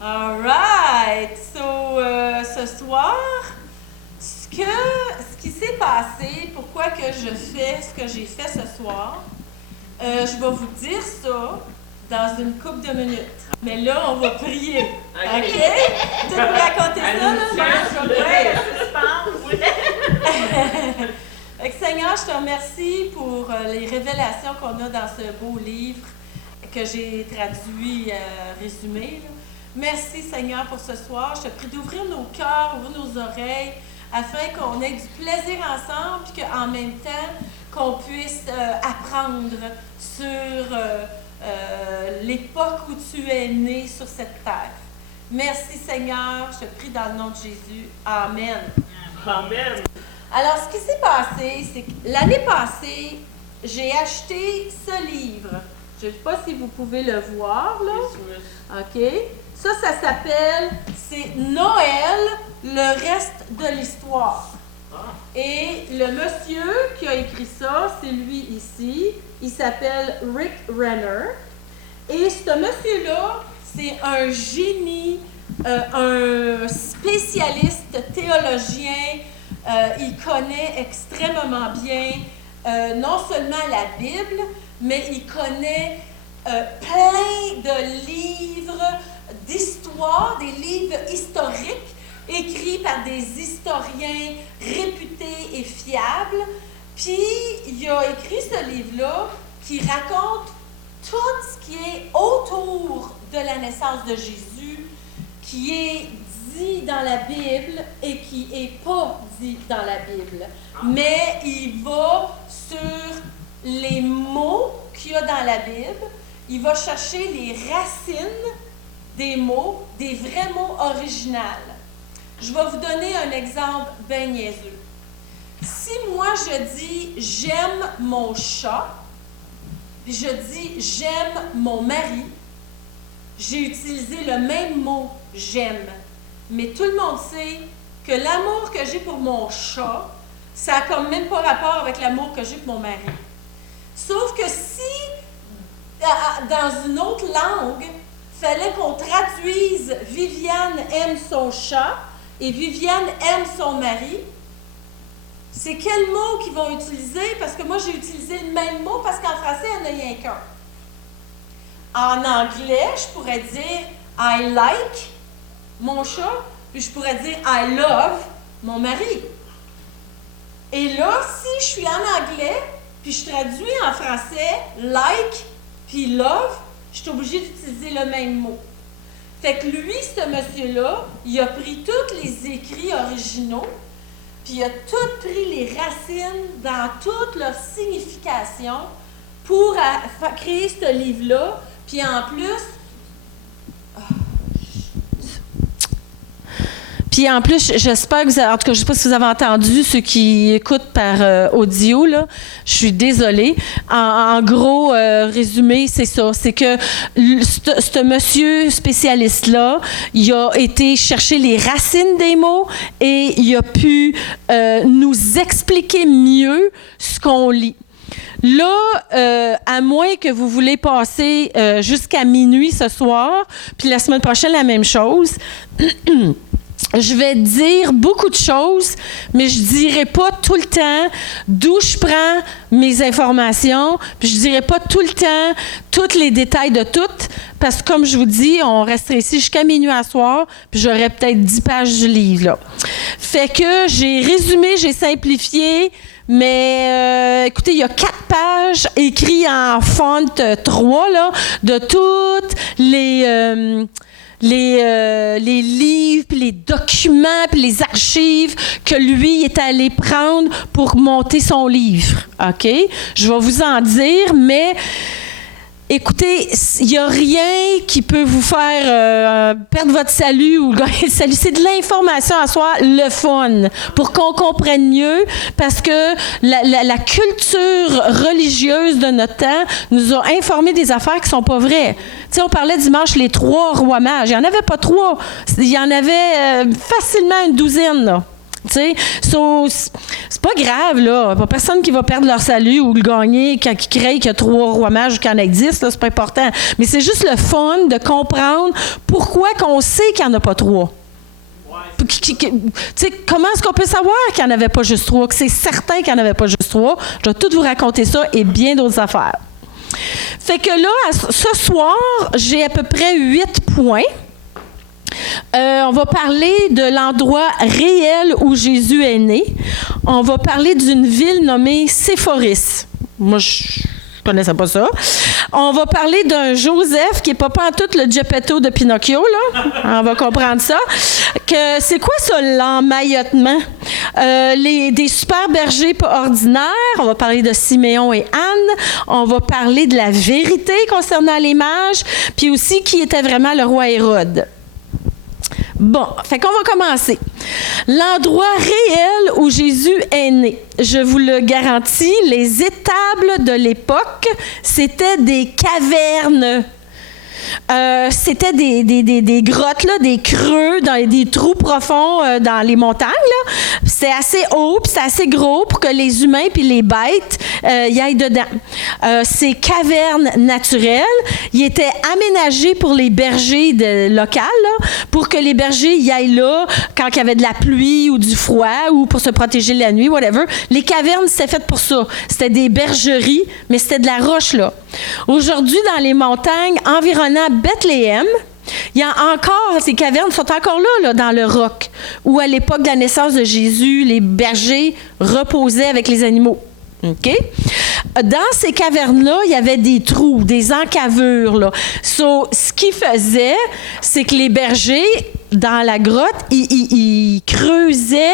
All right. So, ce soir, ce qui s'est passé, pourquoi que je fais ce que j'ai fait ce soir, je vais vous dire ça dans une couple de minutes. Mais là, on va prier. OK? Tu peux vous raconter ça, là? Fait que Seigneur, je te remercie pour les révélations qu'on a dans ce beau livre que j'ai traduit, résumé. Là. Merci Seigneur pour ce soir. Je te prie d'ouvrir nos cœurs, ouvrir nos oreilles, afin qu'on ait du plaisir ensemble, puis qu'en même temps, qu'on puisse apprendre sur l'époque où tu es né sur cette terre. Merci Seigneur, je te prie dans le nom de Jésus. Amen. Amen. Alors, ce qui s'est passé, c'est que l'année passée, j'ai acheté ce livre. Je ne sais pas si vous pouvez le voir, là. OK. Ça s'appelle « C'est Noël, le reste de l'histoire ». Et le monsieur qui a écrit ça, c'est lui ici. Il s'appelle Rick Renner. Et ce monsieur-là, c'est un génie, un spécialiste théologien. Il connaît extrêmement bien non seulement la Bible, mais il connaît plein de livres d'histoire, des livres historiques écrits par des historiens réputés et fiables. Puis, il a écrit ce livre-là qui raconte tout ce qui est autour de la naissance de Jésus, qui est dit dans la Bible et qui n'est pas dit dans la Bible. Mais il va sur les mots qu'il y a dans la Bible, il va chercher les racines des mots, des vrais mots originaux. Je vais vous donner un exemple bien niaiseux. Si moi je dis « j'aime mon chat », puis je dis « j'aime mon mari », j'ai utilisé le même mot « j'aime ». Mais tout le monde sait que l'amour que j'ai pour mon chat, ça n'a comme même pas rapport avec l'amour que j'ai pour mon mari. Sauf que si, dans une autre langue, il fallait qu'on traduise « Viviane aime son chat » et « Viviane aime son mari », c'est quel mot qu'ils vont utiliser? Parce que moi, j'ai utilisé le même mot parce qu'en français, il n'y en a rien qu'un. En anglais, je pourrais dire « I like » mon chat, puis je pourrais dire « I love » mon mari. Et là, si je suis en anglais, puis je traduis en français « like » puis « love », je suis obligée d'utiliser le même mot. Fait que lui, ce monsieur-là, il a pris tous les écrits originaux, puis il a tout pris les racines dans toute leur signification pour créer ce livre-là. Puis en plus, j'espère que vous avez, en tout cas, je ne sais pas si vous avez entendu, ceux qui écoutent par audio, là, je suis désolée. En gros, résumé, c'est ça. C'est que ce monsieur spécialiste-là, il a été chercher les racines des mots et il a pu nous expliquer mieux ce qu'on lit. Là, à moins que vous voulez passer jusqu'à minuit ce soir, puis la semaine prochaine, la même chose, je vais dire beaucoup de choses, mais je ne dirai pas tout le temps d'où je prends mes informations, puis je ne dirai pas tout le temps tous les détails de tout, parce que comme je vous dis, on resterait ici jusqu'à minuit à soir, puis j'aurai peut-être 10 pages du livre, là. Fait que j'ai résumé, j'ai simplifié, mais écoutez, il y a 4 pages écrites en font 3, là, de toutes les livres, puis les documents, puis les archives que lui est allé prendre pour monter son livre. OK? Je vais vous en dire, mais écoutez, il n'y a rien qui peut vous faire perdre votre salut ou gagner le salut. C'est de l'information à soi, le fun, pour qu'on comprenne mieux, parce que la culture religieuse de notre temps nous a informé des affaires qui ne sont pas vraies. Tu sais, on parlait dimanche les 3 rois mages. Il n'y en avait pas 3. Il y en avait facilement une douzaine, là. Tu sais, c'est pas grave, là. Pas personne qui va perdre leur salut ou le gagner quand ils créent qu'il y a 3 rois mages ou qu'il en existe, là, c'est pas important. Mais c'est juste le fun de comprendre pourquoi qu'on sait qu'il n'y en a pas 3. Comment est-ce qu'on peut savoir qu'il n'y en avait pas juste 3, que c'est certain qu'il n'y en avait pas juste 3? Je vais tout vous raconter ça et bien d'autres affaires. Fait que là, ce soir, j'ai à peu près 8 points. On va parler de l'endroit réel où Jésus est né. On va parler d'une ville nommée Séphoris. Moi, je connaissais pas ça. On va parler d'un Joseph qui est pas pantoute le Geppetto de Pinocchio, là. On va comprendre ça. C'est quoi ça, l'emmaillotement? Des super bergers pas ordinaires. On va parler de Siméon et Anne. On va parler de la vérité concernant les mages, puis aussi qui était vraiment le roi Hérode. Bon, fait qu'on va commencer. L'endroit réel où Jésus est né. Je vous le garantis, les étables de l'époque, c'était des cavernes. C'était des grottes, là, des creux, des trous profonds dans les montagnes. Là. C'était assez haut, puis c'était assez gros pour que les humains puis les bêtes y aillent dedans. Ces cavernes naturelles, ils étaient aménagés pour les bergers locaux, là, pour que les bergers y aillent là quand il y avait de la pluie ou du froid ou pour se protéger la nuit, whatever. Les cavernes, c'était fait pour ça. C'était des bergeries, mais c'était de la roche, là. Aujourd'hui, dans les montagnes environnant Bethléem, il y a encore, ces cavernes sont encore là, dans le roc, où à l'époque de la naissance de Jésus, les bergers reposaient avec les animaux. OK? Dans ces cavernes-là, il y avait des trous, des encavures, là. Ce qu'ils faisaient, c'est que les bergers, dans la grotte, ils creusaient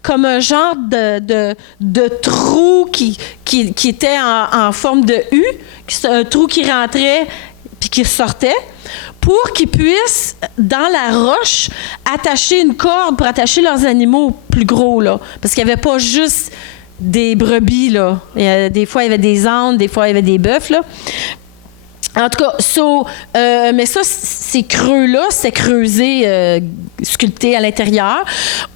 comme un genre de trou qui était en forme de U, un trou qui rentrait puis qui sortait, pour qu'ils puissent, dans la roche, attacher une corde pour attacher leurs animaux plus gros, là. Parce qu'il n'y avait pas juste des brebis, là. Des fois, il y avait des ânes, des fois, il y avait des bœufs, là. En tout cas, mais ça, ces creux-là, c'était creusé, sculpté à l'intérieur.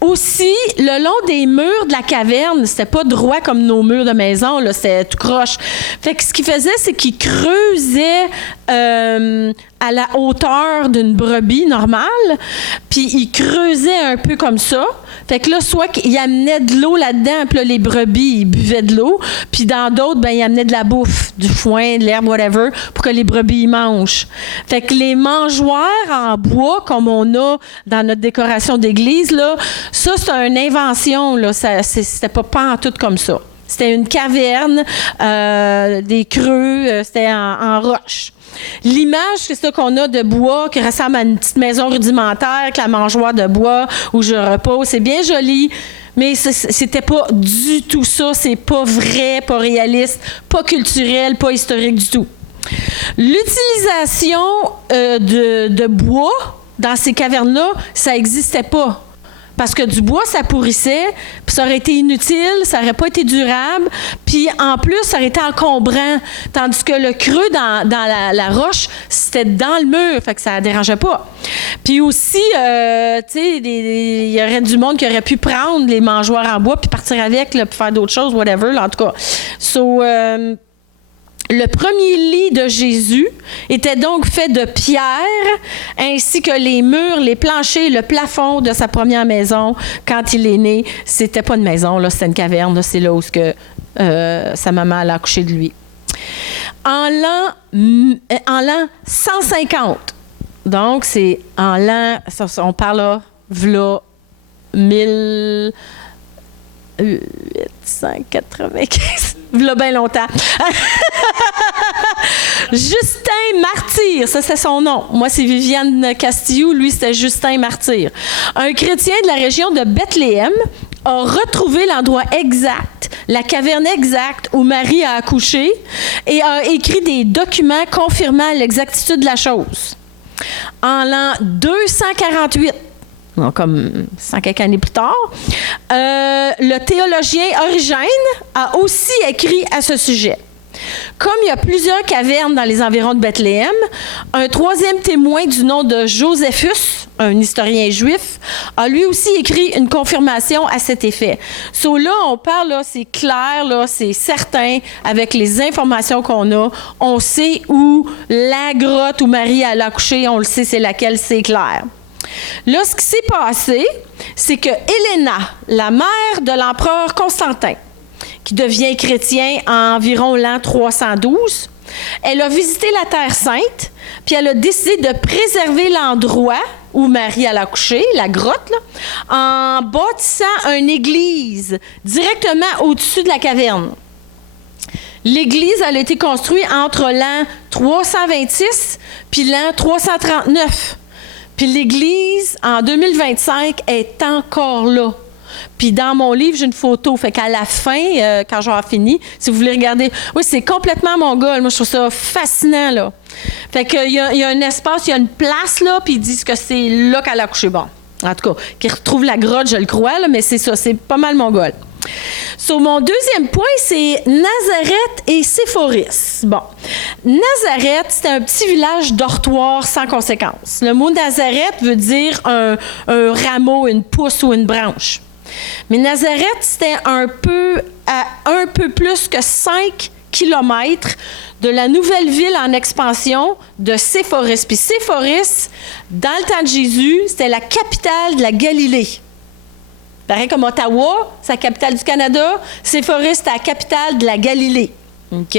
Aussi, le long des murs de la caverne, c'était pas droit comme nos murs de maison, là, c'était tout croche. Fait que ce qu'ils faisaient, c'est qu'ils creusaient à la hauteur d'une brebis normale, puis ils creusaient un peu comme ça. Fait que là, soit qu'ils amenaient de l'eau là-dedans, puis là, les brebis, ils buvaient de l'eau, puis dans d'autres, ben ils amenaient de la bouffe, du foin, de l'herbe, whatever, pour que les brebis y mangent. Fait que les mangeoires en bois, comme on a dans notre décoration d'église, là, ça, c'est une invention, là. C'était pas pantoute comme ça. C'était une caverne, des creux, c'était en roche. L'image, c'est ça qu'on a de bois qui ressemble à une petite maison rudimentaire avec la mangeoire de bois où je repose. C'est bien joli, mais c'était pas du tout ça. C'est pas vrai, pas réaliste, pas culturel, pas historique du tout. L'utilisation de bois dans ces cavernes-là, ça n'existait pas. Parce que du bois, ça pourrissait, puis ça aurait été inutile, ça n'aurait pas été durable, puis en plus, ça aurait été encombrant. Tandis que le creux dans la roche, c'était dans le mur, fait que ça ne dérangeait pas. Puis aussi, tu sais, il y aurait du monde qui aurait pu prendre les mangeoires en bois puis partir avec, là, puis faire d'autres choses, whatever, là, en tout cas. Le premier lit de Jésus était donc fait de pierre, ainsi que les murs, les planchers, le plafond de sa première maison. Quand il est né, c'était pas une maison, là, c'était une caverne. Là, c'est là où sa maman allait accoucher de lui. En l'an 150, donc c'est en l'an, on parle là, v'là 1895, v'là bien longtemps. Justin Martyr, ça c'est son nom. Moi c'est Viviane Castillo, lui c'était Justin Martyr. Un chrétien de la région de Bethléem a retrouvé l'endroit exact, la caverne exacte où Marie a accouché et a écrit des documents confirmant l'exactitude de la chose. En l'an 248, comme 100 quelques années plus tard, le théologien Origène a aussi écrit à ce sujet. Comme il y a plusieurs cavernes dans les environs de Bethléem, un troisième témoin du nom de Joséphus, un historien juif, a lui aussi écrit une confirmation à cet effet. Là, on parle, là, c'est clair, là, c'est certain, avec les informations qu'on a, on sait où la grotte où Marie a accouché, on le sait, c'est laquelle, c'est clair. Là, ce qui s'est passé, c'est que Helena, la mère de l'empereur Constantin, qui devient chrétien en environ l'an 312, elle a visité la Terre Sainte, puis elle a décidé de préserver l'endroit où Marie a accouché, la grotte, là, en bâtissant une église directement au-dessus de la caverne. L'église elle a été construite entre l'an 326 puis l'an 339. Puis l'église, en 2025, est encore là. Puis dans mon livre, j'ai une photo. Fait qu'à la fin, quand j'aurai fini, si vous voulez regarder, oui, c'est complètement mongol. Moi, je trouve ça fascinant, là. Fait qu'il y a un espace, il y a une place, là, puis ils disent que c'est là qu'elle a accouché. Bon, en tout cas, qu'ils retrouvent la grotte, je le crois, là, mais c'est ça, c'est pas mal mongol. Mon deuxième point, c'est Nazareth et Séphoris. Bon, Nazareth, c'était un petit village dortoir sans conséquence. Le mot Nazareth veut dire un rameau, une pousse ou une branche. Mais Nazareth, c'était un peu plus que 5 kilomètres de la nouvelle ville en expansion de Séphoris. Puis Séphoris, dans le temps de Jésus, c'était la capitale de la Galilée. Pareil comme Ottawa, c'est la capitale du Canada. Séphoris, c'était la capitale de la Galilée. OK?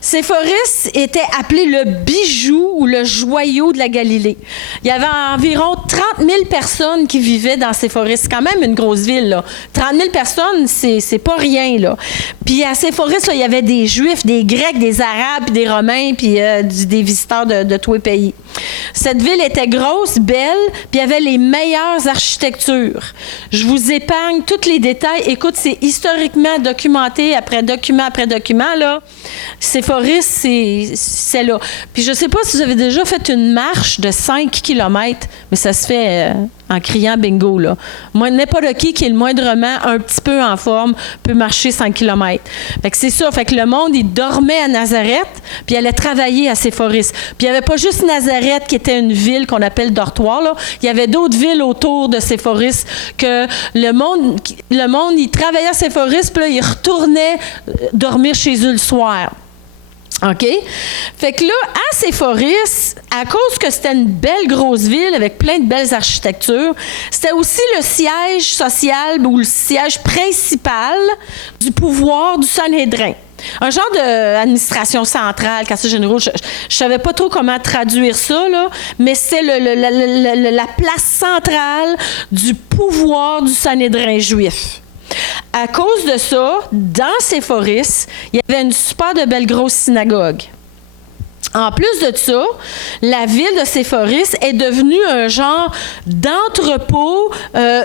Séphoris était appelé le bijou ou le joyau de la Galilée. Il y avait environ 30 000 personnes qui vivaient dans Séphoris. C'est quand même une grosse ville, là. 30 000 personnes, c'est pas rien, là. Puis à Séphoris, là, il y avait des Juifs, des Grecs, des Arabes, puis des Romains, puis des visiteurs de tous les pays. Cette ville était grosse, belle, puis il y avait les meilleures architectures. Je vous épargne tous les détails. Écoute, c'est historiquement documenté après document après document, là. Séphoris, c'est là. Puis je ne sais pas si vous avez déjà fait une marche de 5 km, mais ça se fait en criant bingo, là. Moi, n'importe qui est le moindrement un petit peu en forme peut marcher 5 km. Fait que c'est ça. Fait que le monde, il dormait à Nazareth, puis il allait travailler à Séphoris. Puis il n'y avait pas juste Nazareth qui était une ville qu'on appelle dortoir, là. Il y avait d'autres villes autour de Séphoris que le monde, il travaillait à Séphoris, puis là, il retournait dormir chez eux le soir. OK? Fait que là, à Séphoris, à cause que c'était une belle grosse ville avec plein de belles architectures, c'était aussi le siège social ou le siège principal du pouvoir du Sanhédrin. Un genre d'administration centrale, quartier généraux. Je savais pas trop comment traduire ça, là, mais c'est la place centrale du pouvoir du Sanhédrin juif. À cause de ça, dans Séphoris, il y avait une super de belle grosse synagogue. En plus de ça, la ville de Séphoris est devenue un genre d'entrepôt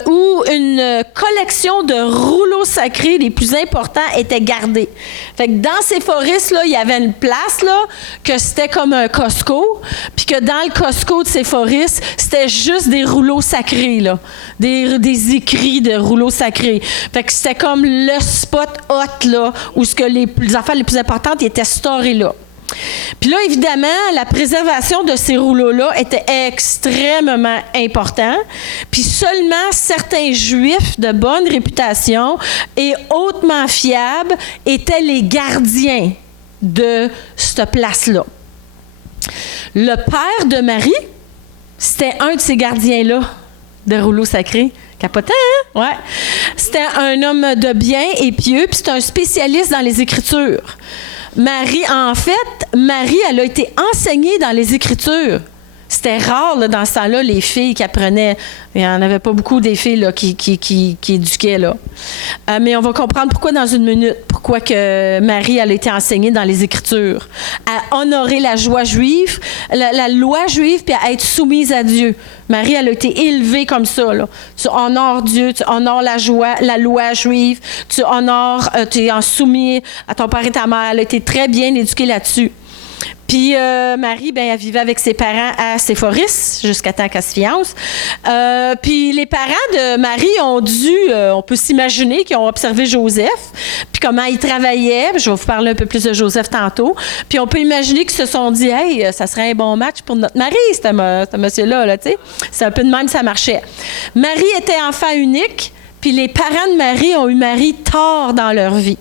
où une collection de rouleaux sacrés les plus importants était gardée. Fait que dans Séphoris, là, il y avait une place là, que c'était comme un Costco, puis que dans le Costco de Séphoris, c'était juste des rouleaux sacrés, là, des écrits de rouleaux sacrés. Fait que c'était comme le spot hot là, où ce que les affaires les plus importantes étaient storées là. Puis là, évidemment, la préservation de ces rouleaux-là était extrêmement important. Puis seulement certains Juifs de bonne réputation et hautement fiables étaient les gardiens de cette place-là. Le père de Marie, c'était un de ces gardiens-là de rouleaux sacrés. Capotant, hein? Ouais. C'était un homme de bien et pieux, puis c'était un spécialiste dans les Écritures. Marie, elle a été enseignée dans les Écritures. C'était rare, là, dans ce temps-là, les filles qui apprenaient. Il n'y en avait pas beaucoup des filles là, qui éduquaient. Là. Mais on va comprendre pourquoi dans une minute. Pourquoi que Marie, elle a été enseignée dans les Écritures. À honorer la joie juive, la loi juive, puis à être soumise à Dieu. Marie, elle a été élevée comme ça. Là. Tu honores Dieu, tu honores la loi juive, tu honores, tu es en soumis à ton père et ta mère. Elle a été très bien éduquée là-dessus. Puis Marie, ben, elle vivait avec ses parents à Séphoris jusqu'à temps qu'elle se fiance. Puis les parents de Marie ont dû, on peut s'imaginer qu'ils ont observé Joseph, puis comment il travaillait. Je vais vous parler un peu plus de Joseph tantôt. Puis on peut imaginer qu'ils se sont dit, hey, ça serait un bon match pour notre Marie, ce monsieur-là, là, tu sais. C'est un peu de même, ça marchait. Marie était enfant unique, puis les parents de Marie ont eu Marie tard dans leur vie.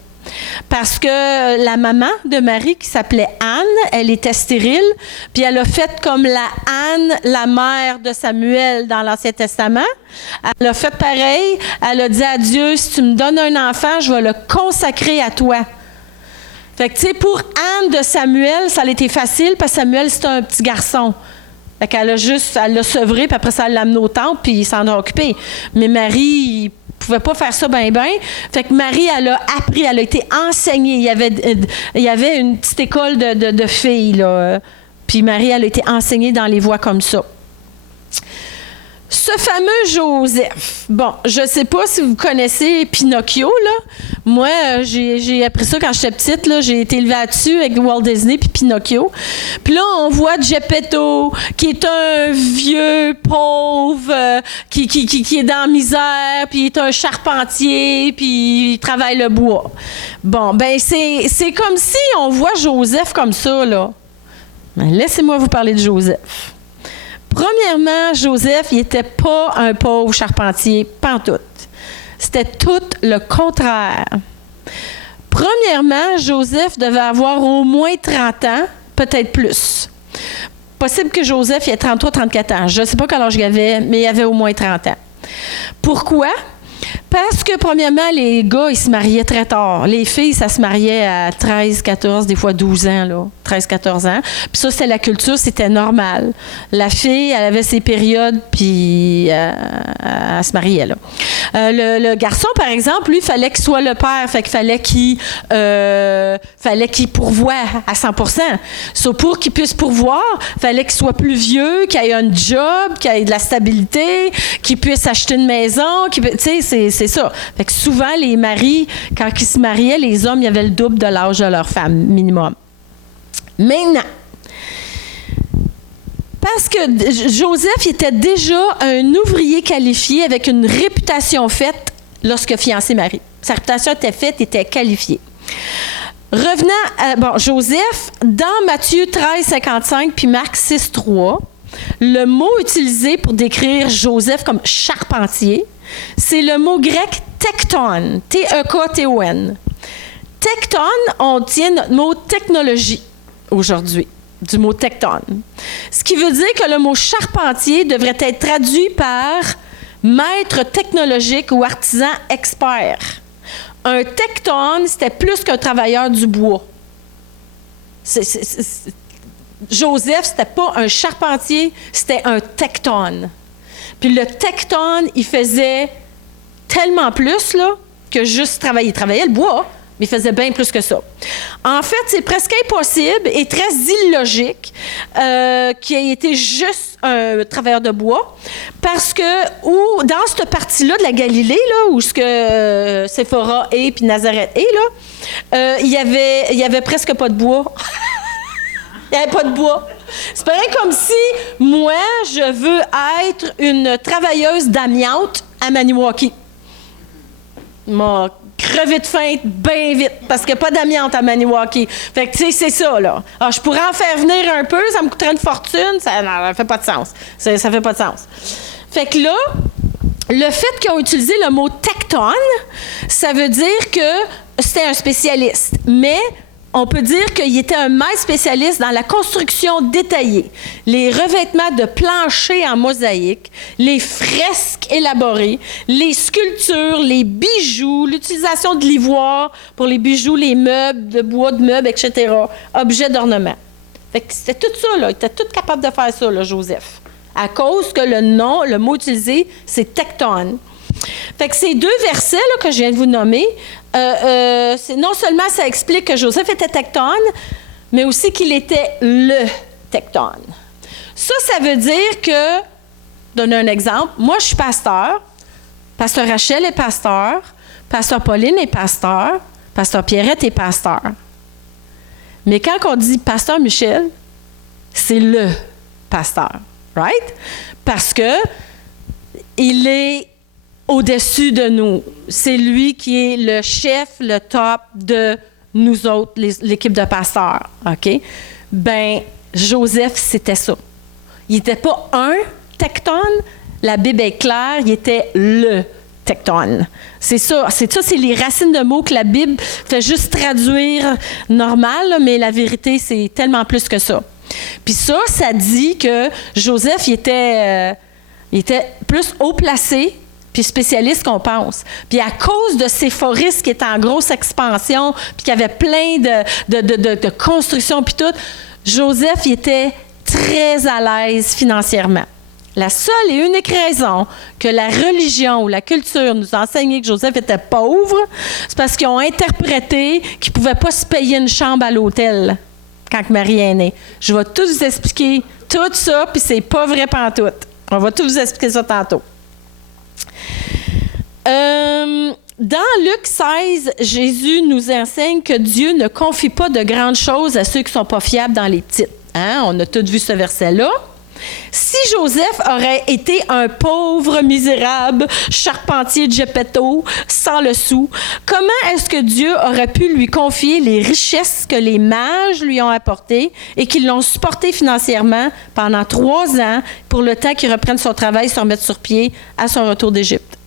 Parce que la maman de Marie, qui s'appelait Anne, elle était stérile, puis elle a fait comme Anne, la mère de Samuel dans l'Ancien Testament. Elle a fait pareil. Elle a dit à Dieu, si tu me donnes un enfant, je vais le consacrer à toi. Fait que, tu sais, pour Anne de Samuel, ça a été facile, parce que Samuel, c'était un petit garçon. Fait qu'elle elle l'a sevré, puis après ça, elle l'a amené au temple, puis il s'en a occupé. Mais Marie, pouvait pas faire ça ben. Fait que Marie, elle a appris, elle a été enseignée. Il y avait une petite école de filles, là. Puis Marie, elle a été enseignée dans les voies comme ça. Ce fameux Joseph, bon, je sais pas si vous connaissez Pinocchio, là. Moi, j'ai appris ça quand j'étais petite, là. J'ai été élevée là-dessus avec Walt Disney puis Pinocchio. Puis là, on voit Geppetto, qui est un vieux pauvre, qui est dans la misère, puis il est un charpentier, puis il travaille le bois. Bon, ben c'est comme si on voit Joseph comme ça, là. Ben, laissez-moi vous parler de Joseph. Premièrement, Joseph, il n'était pas un pauvre charpentier, pantoute. C'était tout le contraire. Premièrement, Joseph devait avoir au moins 30 ans, peut-être plus. Possible que Joseph ait 33-34 ans. Je ne sais pas quel âge il avait, mais il avait au moins 30 ans. Pourquoi? Parce que, premièrement, les gars, ils se mariaient très tard. Les filles, ça se mariait à 13, 14, des fois 12 ans, là. 13, 14 ans. Puis ça, c'était la culture, c'était normal. La fille, elle avait ses périodes, puis elle se mariait, là. Le garçon, par exemple, lui, il fallait qu'il soit le père. Fait qu'il fallait qu'il pourvoie à 100%. So, pour qu'il puisse pourvoir, il fallait qu'il soit plus vieux, qu'il ait un job, qu'il ait de la stabilité, qu'il puisse acheter une maison, tu sais, c'est ça. Fait que souvent, les maris, quand ils se mariaient, les hommes, il y avait le double de l'âge de leur femme, minimum. Maintenant, parce que Joseph était déjà un ouvrier qualifié avec une réputation faite lorsque fiancé Marie. Sa réputation était faite, il était qualifié. Revenant à Joseph, dans Matthieu 13, 55 puis Marc 6, 3, le mot utilisé pour décrire Joseph comme charpentier, c'est le mot grec tekton, T-E-K-T-O-N. Tekton, on tient notre mot technologie aujourd'hui, du mot tekton. Ce qui veut dire que le mot charpentier devrait être traduit par maître technologique ou artisan expert. Un tekton, c'était plus qu'un travailleur du bois. Joseph, c'était pas un charpentier, c'était un tekton. Puis le tekton, il faisait tellement plus là, que juste travailler. Il travaillait le bois, mais il faisait bien plus que ça. En fait, c'est presque impossible et très illogique qu'il ait été juste un travailleur de bois, parce que dans cette partie-là de la Galilée, là, où Séphora est puis Nazareth est, là, il y avait presque pas de bois. Il n'y avait pas de bois. C'est pareil comme si, moi, je veux être une travailleuse d'amiante à Maniwaki. M'a crevé de faim bien vite, parce qu'il n'y a pas d'amiante à Maniwaki. Fait que, tu sais, c'est ça, là. Alors, je pourrais en faire venir un peu, ça me coûterait une fortune, ça fait pas de sens. Ça fait pas de sens. Fait que là, le fait qu'ils ont utilisé le mot tekton, ça veut dire que c'était un spécialiste. Mais on peut dire qu'il était un maître spécialiste dans la construction détaillée, les revêtements de planchers en mosaïque, les fresques élaborées, les sculptures, les bijoux, l'utilisation de l'ivoire pour les bijoux, les meubles, de bois de meubles, etc., objets d'ornement. Fait que c'était tout ça, là. Il était tout capable de faire ça, là, Joseph. À cause que le mot utilisé, c'est tekton. Fait que ces deux versets là, que je viens de vous nommer, non seulement ça explique que Joseph était tekton, mais aussi qu'il était le tekton. Ça veut dire que, donner un exemple, moi je suis pasteur, pasteur Rachel est pasteur, pasteur Pauline est pasteur, pasteur Pierrette est pasteur. Mais quand on dit pasteur Michel, c'est le pasteur, right? Parce que il est au-dessus de nous. C'est lui qui est le chef, le top de nous autres, l'équipe de pasteurs, OK? Ben, Joseph, c'était ça. Il n'était pas un tecton, la Bible est claire, il était le tecton. C'est ça, c'est les racines de mots que la Bible fait juste traduire normal, là, mais la vérité, c'est tellement plus que ça. Puis ça dit que Joseph, il était plus haut placé, puis spécialiste qu'on pense. Puis à cause de Séphoris qui était en grosse expansion, puis qui avait plein de constructions, puis tout, Joseph, il était très à l'aise financièrement. La seule et unique raison que la religion ou la culture nous a enseigné que Joseph était pauvre, c'est parce qu'ils ont interprété qu'il ne pouvait pas se payer une chambre à l'hôtel quand Marie est née. Je vais tout vous expliquer tout ça, puis c'est pas vrai pantoute. On va tout vous expliquer ça tantôt. Dans Luc 16, Jésus nous enseigne que Dieu ne confie pas de grandes choses à ceux qui ne sont pas fiables dans les petites. Hein? On a tous vu ce verset-là. Si Joseph aurait été un pauvre, misérable charpentier de Geppetto, sans le sou, comment est-ce que Dieu aurait pu lui confier les richesses que les mages lui ont apportées et qui l'ont supporté financièrement pendant 3 ans pour le temps qu'il reprenne son travail, se remettre sur pied à son retour d'Égypte?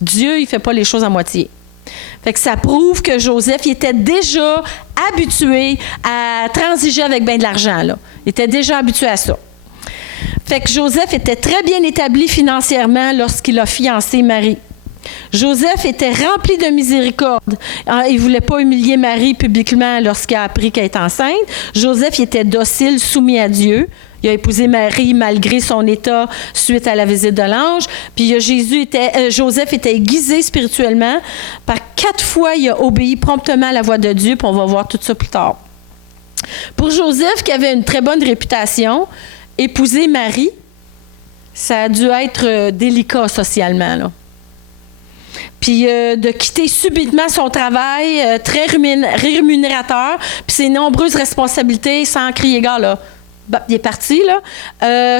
Dieu, il ne fait pas les choses à moitié. Fait que ça prouve que Joseph, il était déjà habitué à transiger avec bien de l'argent, là. Il était déjà habitué à ça. Fait que Joseph était très bien établi financièrement lorsqu'il a fiancé Marie. Joseph était rempli de miséricorde. Il ne voulait pas humilier Marie publiquement lorsqu'il a appris qu'elle était enceinte. Joseph, il était docile, soumis à Dieu. Il a épousé Marie malgré son état suite à la visite de l'ange. Puis Joseph était aiguisé spirituellement. Par 4 fois, il a obéi promptement à la voix de Dieu, puis on va voir tout ça plus tard. Pour Joseph, qui avait une très bonne réputation, épouser Marie, ça a dû être délicat socialement, là. Puis de quitter subitement son travail très rémunérateur, puis ses nombreuses responsabilités sans crier gare, là. Il est parti, là.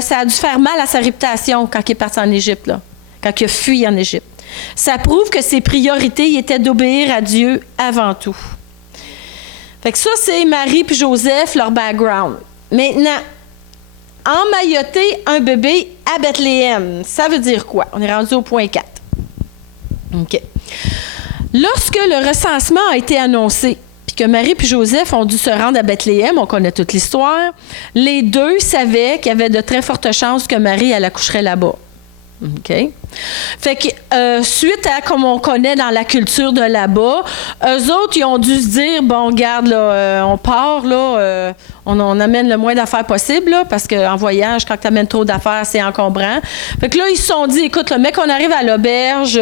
Ça a dû faire mal à sa réputation quand il est parti en Égypte, là, quand il a fui en Égypte. Ça prouve que ses priorités étaient d'obéir à Dieu avant tout. Fait que ça, c'est Marie puis Joseph, leur background. Maintenant, emmailloter un bébé à Bethléem, ça veut dire quoi? On est rendu au point 4. OK. Lorsque le recensement a été annoncé, puis que Marie puis Joseph ont dû se rendre à Bethléem, on connaît toute l'histoire, les deux savaient qu'il y avait de très fortes chances que Marie, elle accoucherait là-bas. OK? Fait que, suite à, comme on connaît dans la culture de là-bas, eux autres, ils ont dû se dire, bon, regarde, là, on part, là, on amène le moins d'affaires possible, là, parce qu'en voyage, quand tu amènes trop d'affaires, c'est encombrant. Fait que là, ils se sont dit, écoute, le mec, on arrive à l'auberge,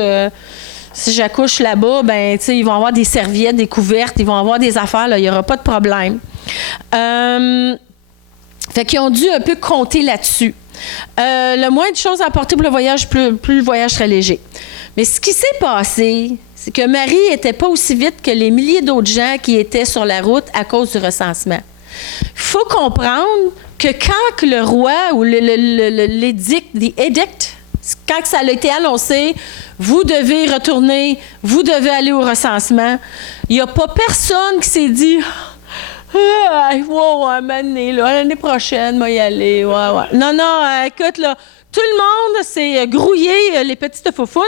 si j'accouche là-bas, ben, tu sais, ils vont avoir des serviettes, des couvertes, ils vont avoir des affaires, là, il n'y aura pas de problème. Fait qu'ils ont dû un peu compter là-dessus. Le moins de choses à apporter pour le voyage, plus le voyage serait léger. Mais ce qui s'est passé, c'est que Marie n'était pas aussi vite que les milliers d'autres gens qui étaient sur la route à cause du recensement. Il faut comprendre que quand le roi ou l'édict, quand ça a été annoncé, vous devez retourner, vous devez aller au recensement, il n'y a pas personne qui s'est dit... l'année prochaine, moi y aller. Ouais. Non, écoute, là, tout le monde s'est grouillé, les petites faufounes,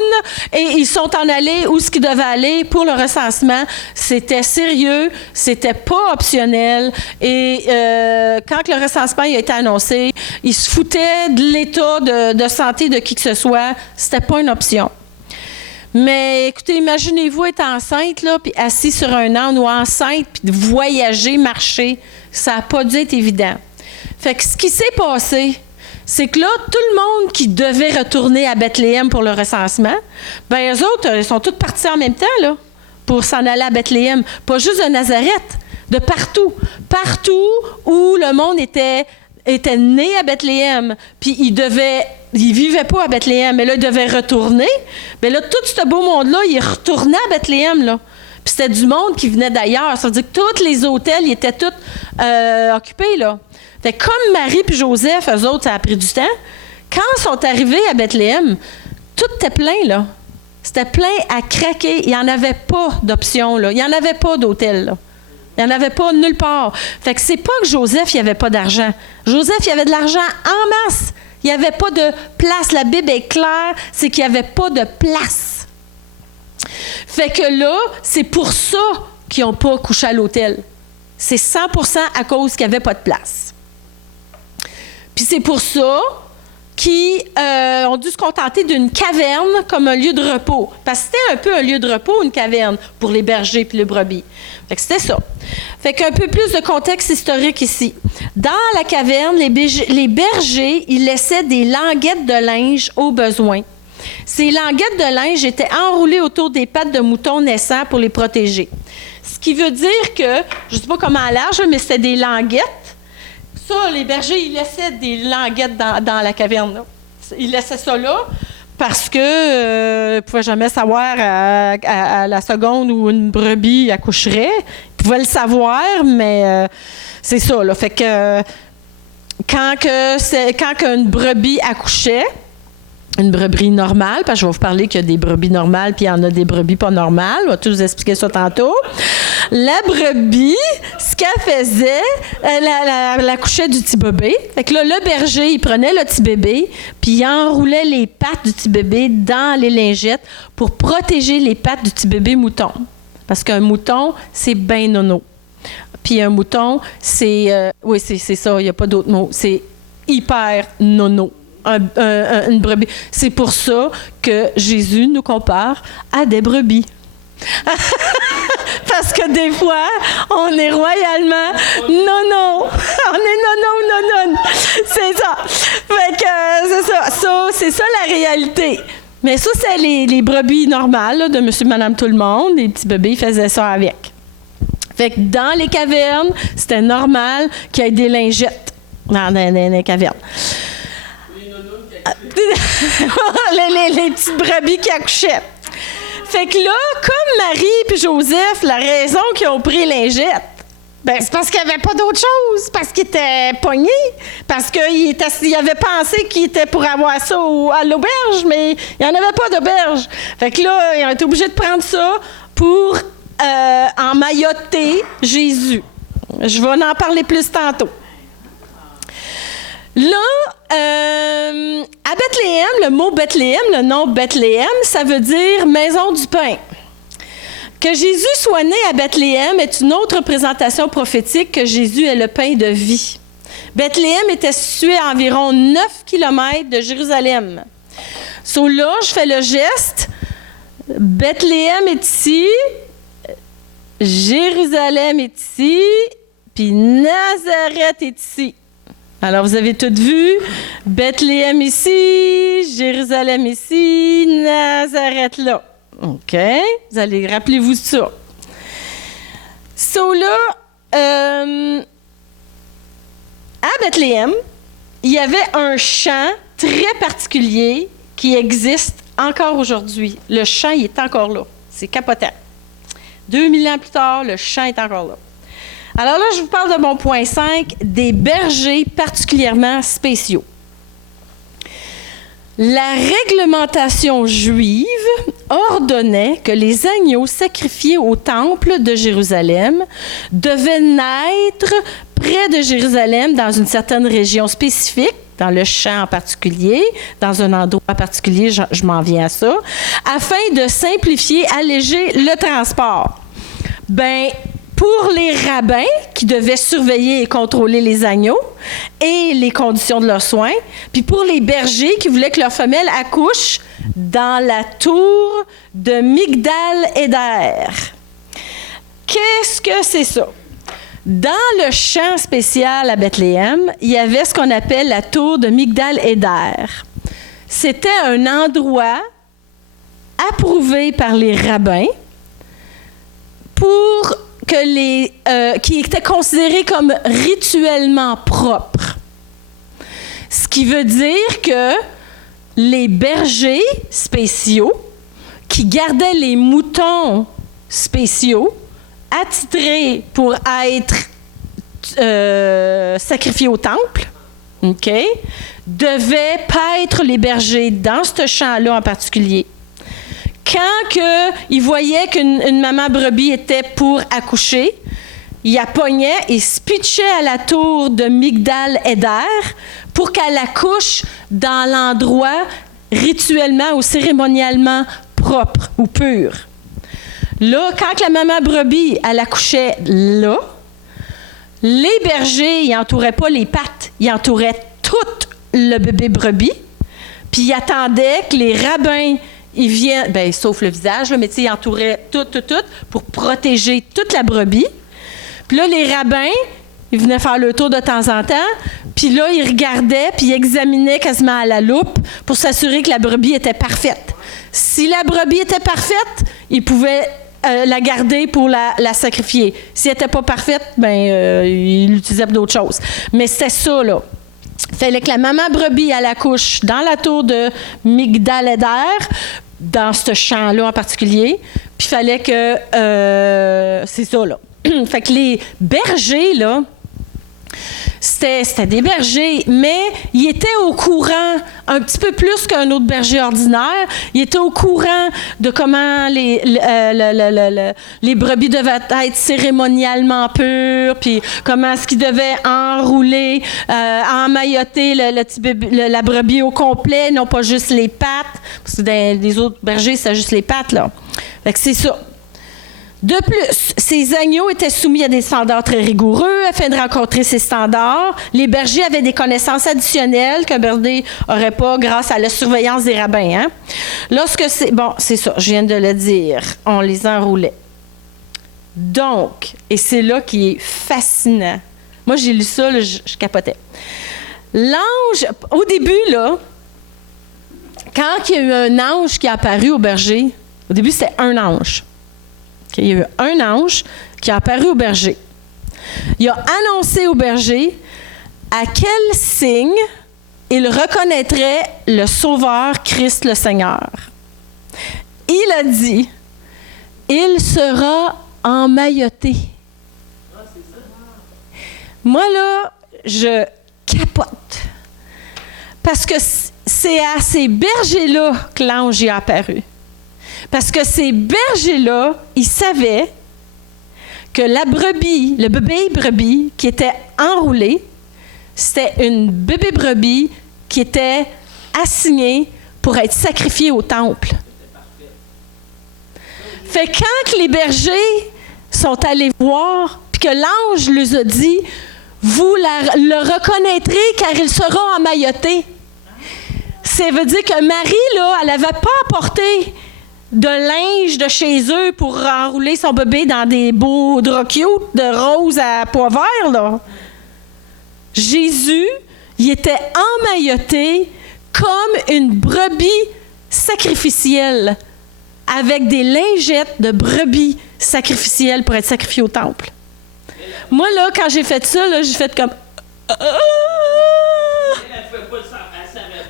et ils sont en allés où ce qu'ils devaient aller pour le recensement. C'était sérieux, c'était pas optionnel. Et quand le recensement a été annoncé, ils se foutaient de l'état de santé de qui que ce soit. C'était pas une option. Mais écoutez, imaginez-vous être enceinte, là, puis assis sur un âne ou enceinte, puis de voyager, marcher. Ça n'a pas dû être évident. Fait que ce qui s'est passé, c'est que là, tout le monde qui devait retourner à Bethléem pour le recensement, bien, eux autres, ils sont tous partis en même temps, là, pour s'en aller à Bethléem. Pas juste de Nazareth, de partout. Partout où le monde était né à Bethléem, puis ils vivaient pas à Bethléem, mais là, ils devaient retourner. Mais là, tout ce beau monde-là, il retournait à Bethléem, là. Puis c'était du monde qui venait d'ailleurs. Ça veut dire que tous les hôtels, ils étaient tous occupés, là. Fait que comme Marie puis Joseph, eux autres, ça a pris du temps. Quand ils sont arrivés à Bethléem, tout était plein, là. C'était plein à craquer. Il n'y en avait pas d'option, là. Il n'y en avait pas d'hôtel, là. Il n'y en avait pas nulle part. Fait que c'est pas que Joseph, il n'y avait pas d'argent. Joseph, il y avait de l'argent en masse. Il n'y avait pas de place. La Bible est claire, c'est qu'il n'y avait pas de place. Fait que là, c'est pour ça qu'ils n'ont pas couché à l'hôtel. C'est 100% à cause qu'il n'y avait pas de place. Puis c'est pour ça qui ont dû se contenter d'une caverne comme un lieu de repos. Parce que c'était un peu un lieu de repos, une caverne, pour les bergers et les brebis. Fait que c'était ça. Fait qu'un peu plus de contexte historique ici. Dans la caverne, les bergers, ils laissaient des languettes de linge au besoin. Ces languettes de linge étaient enroulées autour des pattes de moutons naissants pour les protéger. Ce qui veut dire que, je ne sais pas comment à l'âge, mais c'était des languettes. Ça, les bergers, ils laissaient des languettes dans la caverne. Là. Ils laissaient ça là parce que ne pouvaient jamais savoir à la seconde où une brebis accoucherait. Ils pouvaient le savoir, mais c'est ça. Là. Fait que quand une brebis accouchait, une brebis normale, parce que je vais vous parler qu'il y a des brebis normales puis il y en a des brebis pas normales. On va tout vous expliquer ça tantôt. La brebis, ce qu'elle faisait, elle accouchait du petit bébé. Fait que là, le berger, il prenait le petit bébé puis il enroulait les pattes du petit bébé dans les lingettes pour protéger les pattes du petit bébé mouton. Parce qu'un mouton, c'est ben nono. Puis un mouton, c'est... oui, c'est ça, il n'y a pas d'autre mot. C'est hyper nono. Une brebis. C'est pour ça que Jésus nous compare à des brebis. Parce que des fois, on est royalement non. On est non. C'est ça. Fait que c'est ça. C'est ça la réalité. Mais ça, c'est les brebis normales là, de monsieur, madame, tout le monde. Les petits bébés, ils faisaient ça avec. Fait que dans les cavernes, c'était normal qu'il y ait des lingettes dans les cavernes. les petites brebis qui accouchaient. Fait que là, comme Marie et Joseph, la raison qu'ils ont pris lingette, ben c'est parce qu'il n'y avait pas d'autre chose, parce qu'ils étaient pognés, parce qu'ils avaient pensé qu'ils étaient pour avoir ça à l'auberge, mais il n'y en avait pas d'auberge. Fait que là, ils ont été obligés de prendre ça pour emmailloter Jésus. Je vais en parler plus tantôt. Là, à Bethléem, le mot Bethléem, le nom Bethléem, ça veut dire maison du pain. Que Jésus soit né à Bethléem est une autre représentation prophétique que Jésus est le pain de vie. Bethléem était situé à environ 9 km de Jérusalem. So là, je fais le geste. Bethléem est ici, Jérusalem est ici, puis Nazareth est ici. Alors, vous avez tout vu, Bethléem ici, Jérusalem ici, Nazareth là. OK? Vous allez, rappelez-vous ça. So là, à Bethléem, il y avait un chant très particulier qui existe encore aujourd'hui. Le chant, il est encore là. C'est capotant. 2000 ans plus tard, le chant est encore là. Alors là, je vous parle de mon point 5, des bergers particulièrement spéciaux. La réglementation juive ordonnait que les agneaux sacrifiés au temple de Jérusalem devaient naître près de Jérusalem dans une certaine région spécifique, dans le champ en particulier, dans un endroit particulier, je m'en viens à ça, afin de simplifier, alléger le transport. Ben, pour les rabbins qui devaient surveiller et contrôler les agneaux et les conditions de leurs soins, puis pour les bergers qui voulaient que leurs femelles accouchent dans la tour de Migdal-Éder. Qu'est-ce que c'est ça? Dans le champ spécial à Bethléem, il y avait ce qu'on appelle la tour de Migdal-Éder. C'était un endroit approuvé par les rabbins pour qui était considéré comme rituellement propre. Ce qui veut dire que les bergers spéciaux qui gardaient les moutons spéciaux, attitrés pour être sacrifiés au temple, OK, devaient paître les bergers dans ce champ-là en particulier. Quand il voyait qu'une maman brebis était pour accoucher, il la pognait et se pitchait à la tour de Migdal-Éder pour qu'elle accouche dans l'endroit rituellement ou cérémonialement propre ou pur. Là, quand la maman brebis, elle accouchait là, les bergers, ils entouraient pas les pattes, ils entouraient tout le bébé brebis, puis ils attendaient que les rabbins, ils viennent, bien, sauf le visage, là, mais tu sais, ils entouraient tout, pour protéger toute la brebis. Puis là, les rabbins, ils venaient faire le tour de temps en temps, puis là, ils regardaient, puis ils examinaient quasiment à la loupe pour s'assurer que la brebis était parfaite. Si la brebis était parfaite, ils pouvaient la garder pour la sacrifier. Si elle n'était pas parfaite, bien, ils l'utilisaient pour d'autres choses. Mais c'était ça, là. Il fallait que la maman brebis, elle accouche dans la tour de Migdal-Éder, dans ce champ-là en particulier. Puis il fallait que... c'est ça, là. Fait que les bergers, là, c'était des bergers, mais ils étaient au courant, un petit peu plus qu'un autre berger ordinaire, ils étaient au courant de comment les brebis devaient être cérémonialement pures, puis comment est-ce qu'ils devaient enrouler, emmailloter la brebis au complet, non pas juste les pattes, parce que dans les autres bergers, c'est juste les pattes, là. Fait que c'est ça. De plus, ces agneaux étaient soumis à des standards très rigoureux afin de rencontrer ces standards. Les bergers avaient des connaissances additionnelles qu'un berger n'aurait pas grâce à la surveillance des rabbins. Hein? Lorsque c'est... Bon, c'est ça, je viens de le dire. On les enroulait. Donc, et c'est là qui est fascinant. Moi, j'ai lu ça, là, je capotais. L'ange, au début, là, quand il y a eu un ange qui est apparu au berger, au début, c'était un ange. Il y a eu un ange qui a apparu au berger. Il a annoncé au berger à quel signe il reconnaîtrait le Sauveur Christ le Seigneur. Il a dit, « Il sera emmailloté. » Moi, là, je capote. Parce que c'est à ces bergers-là que l'ange y a apparu. Parce que ces bergers-là, ils savaient que la brebis, le bébé brebis qui était enroulé, c'était une bébé brebis qui était assignée pour être sacrifiée au temple. Fait que quand les bergers sont allés voir, puis que l'ange leur a dit, « Vous le reconnaîtrez car il sera emmailloté. » Ça veut dire que Marie, là, elle n'avait pas apporté de linge de chez eux pour enrouler son bébé dans des beaux draps cute de rose à pois vert, là. Jésus, il était emmailloté comme une brebis sacrificielle, avec des lingettes de brebis sacrificielles pour être sacrifié au temple. Moi, là, quand j'ai fait ça, là, j'ai fait comme...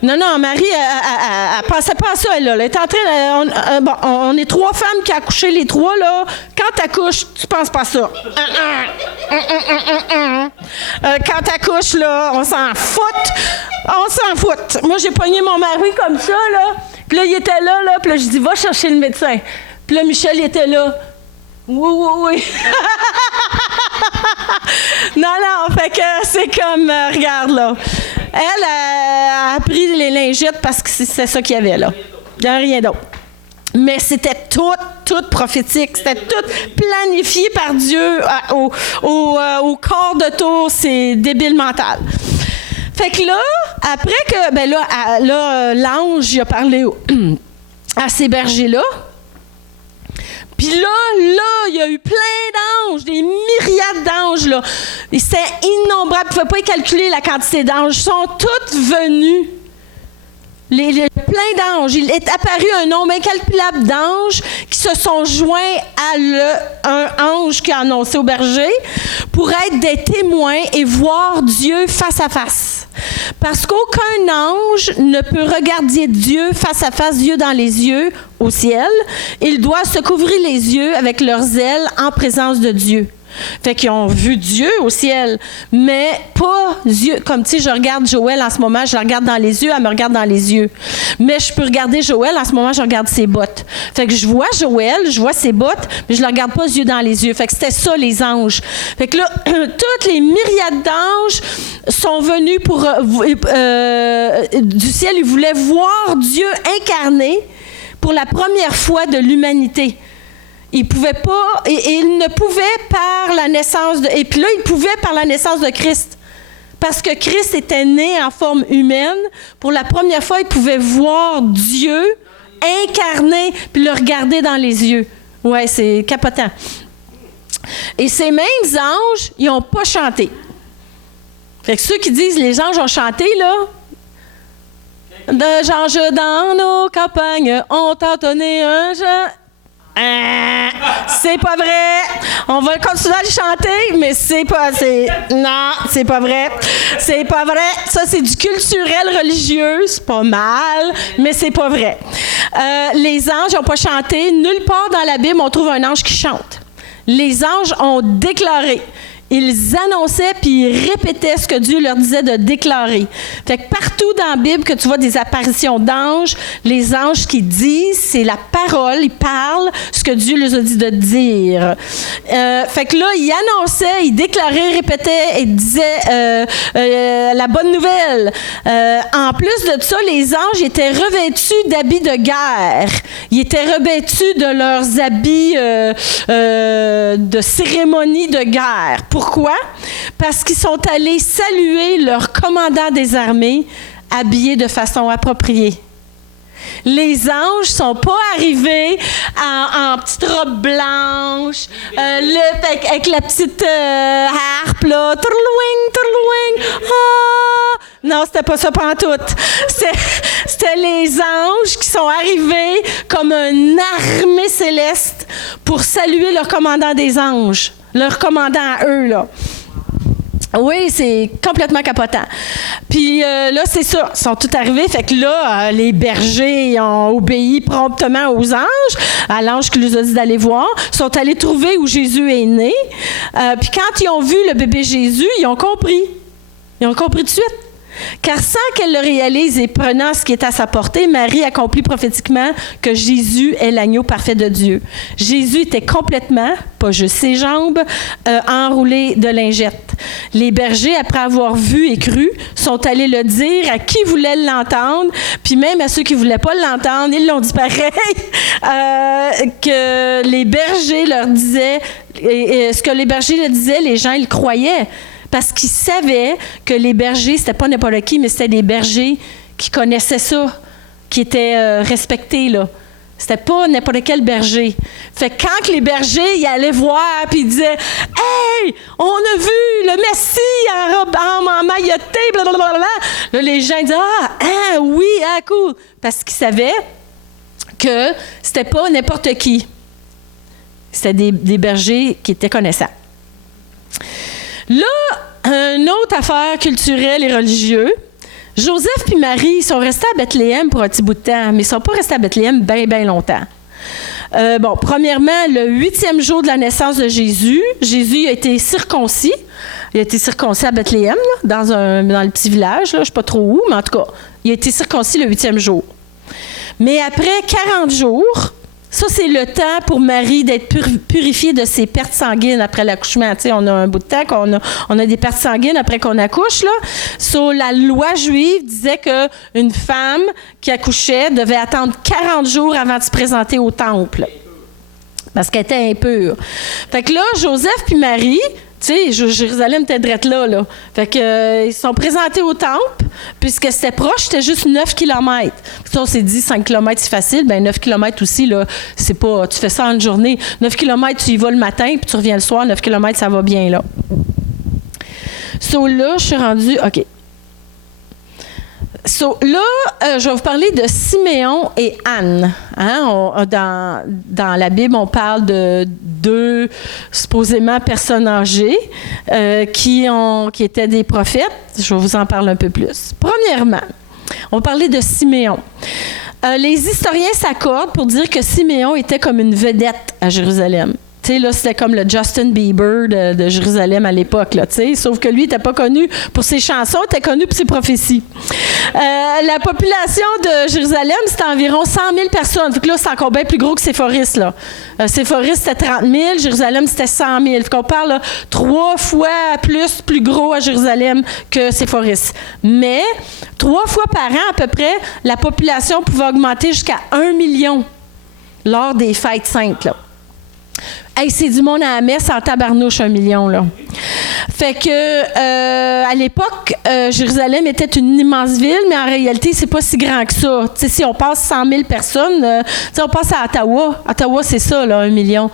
Non, Marie, elle pensait pas à ça, elle, là. Elle est en train... on est 3 femmes qui accouchent les 3, là. Quand t'accouches, tu penses pas à ça. Quand t'accouches, là, on s'en fout. Moi, j'ai pogné mon mari comme ça, là. Puis là, il était là, puis là, je dis, va chercher le médecin. Puis là, Michel, il était là. Oui. Non, fait que c'est comme, regarde, là. Elle a pris les lingettes parce que c'est ça qu'il y avait, là. Il n'y a rien d'autre. Mais c'était tout prophétique. C'était tout planifié par Dieu au corps de tour. C'est débile mental. Fait que là, après que, l'ange il a parlé à ces bergers-là. Puis là, il y a eu plein d'anges, des myriades d'anges, là. C'était innombrable. Il ne pouvait pas calculer la quantité d'anges. Ils sont tous venus. Plein d'anges. Il est apparu un nombre incalculable d'anges qui se sont joints à un ange qui a annoncé au berger pour être des témoins et voir Dieu face à face. Parce qu'aucun ange ne peut regarder Dieu face à face, Dieu dans les yeux, au ciel. Ils doivent se couvrir les yeux avec leurs ailes en présence de Dieu. Fait qu'ils ont vu Dieu au ciel, mais pas Dieu. Comme tu sais, je regarde Joël en ce moment, je la regarde dans les yeux, elle me regarde dans les yeux. Mais je peux regarder Joël, en ce moment, je regarde ses bottes. Fait que je vois Joël, je vois ses bottes, mais je ne la regarde pas yeux dans les yeux. Fait que c'était ça, les anges. Fait que là, toutes les myriades d'anges sont venus du ciel. Ils voulaient voir Dieu incarné pour la première fois de l'humanité. Il pouvait pas, et il ne pouvait par la naissance de, et puis là, il pouvait par la naissance de Christ. Parce que Christ était né en forme humaine. Pour la première fois, il pouvait voir Dieu incarné, puis le regarder dans les yeux. Ouais, c'est capotant. Et ces mêmes anges, ils n'ont pas chanté. Fait que ceux qui disent les anges ont chanté, là, de anges dans nos campagnes ont entonné un chant. C'est pas vrai. On va continuer à le chanter, mais c'est pas assez. Non, c'est pas vrai. C'est pas vrai. Ça, c'est du culturel religieux. C'est pas mal, mais c'est pas vrai. Les anges n'ont pas chanté. Nulle part dans la Bible, on trouve un ange qui chante. Les anges ont déclaré. Ils annonçaient puis ils répétaient ce que Dieu leur disait de déclarer. Fait que partout dans la Bible que tu vois des apparitions d'anges, les anges qui disent, c'est la parole, ils parlent ce que Dieu leur a dit de dire. Fait que là, ils annonçaient, ils déclaraient, répétaient et disaient la bonne nouvelle. En plus de ça, les anges étaient revêtus d'habits de guerre. Ils étaient revêtus de leurs habits de cérémonie de guerre. Pourquoi? Parce qu'ils sont allés saluer leur commandant des armées habillés de façon appropriée. Les anges ne sont pas arrivés en petite robe blanche, avec la petite harpe, là. Tourlouing. Ah! Non, c'était pas ça pantoute. C'était les anges qui sont arrivés comme une armée céleste pour saluer leur commandant des anges. Leur commandant à eux, là. Oui, c'est complètement capotant. Puis là, c'est ça. Ils sont tous arrivés. Fait que là, les bergers ont obéi promptement aux anges, à l'ange qui leur a dit d'aller voir. Ils sont allés trouver où Jésus est né. Puis quand ils ont vu le bébé Jésus, ils ont compris. Ils ont compris tout de suite. Car sans qu'elle le réalise et prenant ce qui est à sa portée, Marie accomplit prophétiquement que Jésus est l'agneau parfait de Dieu. Jésus était complètement, pas juste ses jambes, enroulé de lingettes. Les bergers, après avoir vu et cru, sont allés le dire à qui voulait l'entendre, puis même à ceux qui ne voulaient pas l'entendre, ils l'ont dit pareil, que les bergers leur disaient, et ce que les bergers leur disaient, les gens, ils croyaient. Parce qu'ils savaient que les bergers, c'était pas n'importe qui, mais c'était des bergers qui connaissaient ça, qui étaient respectés, là. C'était pas n'importe quel berger. Fait que quand les bergers ils allaient voir, puis ils disaient « Hey, on a vu le Messie en robe, en mailloté, blablabla. » Là, les gens disaient « Ah, oui, ah, cool. » Parce qu'ils savaient que c'était pas n'importe qui. C'était des bergers qui étaient connaissants. Là, une autre affaire culturelle et religieuse. Joseph et Marie sont restés à Bethléem pour un petit bout de temps, mais ils ne sont pas restés à Bethléem bien longtemps. Premièrement, le 8e jour de la naissance de Jésus, Jésus a été circoncis. Il a été circoncis à Bethléem, là, dans le petit village, là, je ne sais pas trop où, mais en tout cas, il a été circoncis le 8e jour. Mais après 40 jours, ça, c'est le temps pour Marie d'être purifiée de ses pertes sanguines après l'accouchement. Tu sais, on a un bout de temps qu'on a des pertes sanguines après qu'on accouche, là. La loi juive disait qu'une femme qui accouchait devait attendre 40 jours avant de se présenter au temple. Parce qu'elle était impure. Fait que là, Joseph puis Marie, tu sais, Jérusalem était drette là. Fait que ils sont présentés au temple, puisque c'était proche, c'était juste 9 km. Ça, on s'est dit 5 km, c'est facile. Bien, 9 km aussi, là, c'est pas... Tu fais ça en une journée. 9 km, tu y vas le matin, puis tu reviens le soir. 9 km, ça va bien, là. Là, je suis rendue... OK. Là, je vais vous parler de Siméon et Anne. Hein? Dans la Bible, on parle de 2 supposément personnes âgées qui étaient des prophètes. Je vais vous en parler un peu plus. Premièrement, on va parler de Siméon. Les historiens s'accordent pour dire que Siméon était comme une vedette à Jérusalem. Tu sais, là, c'était comme le Justin Bieber de Jérusalem à l'époque, là, tu sais. Sauf que lui, il n'était pas connu pour ses chansons, il était connu pour ses prophéties. La population de Jérusalem, c'était environ 100 000 personnes. Fait que là, c'est encore bien plus gros que Séphoris, là. Séphoris, c'était 30 000. Jérusalem, c'était 100 000. Fait qu'on parle, là, 3 fois plus gros à Jérusalem que Séphoris. Mais 3 fois par an, à peu près, la population pouvait augmenter jusqu'à 1 million lors des fêtes saintes, là. Hey, c'est du monde à la messe en tabarnouche, 1 million, là. Fait que, à l'époque, Jérusalem était une immense ville, mais en réalité, c'est pas si grand que ça. Tu sais, si on passe 100 000 personnes, tu sais, on passe à Ottawa. Ottawa, c'est ça, là, 1 million.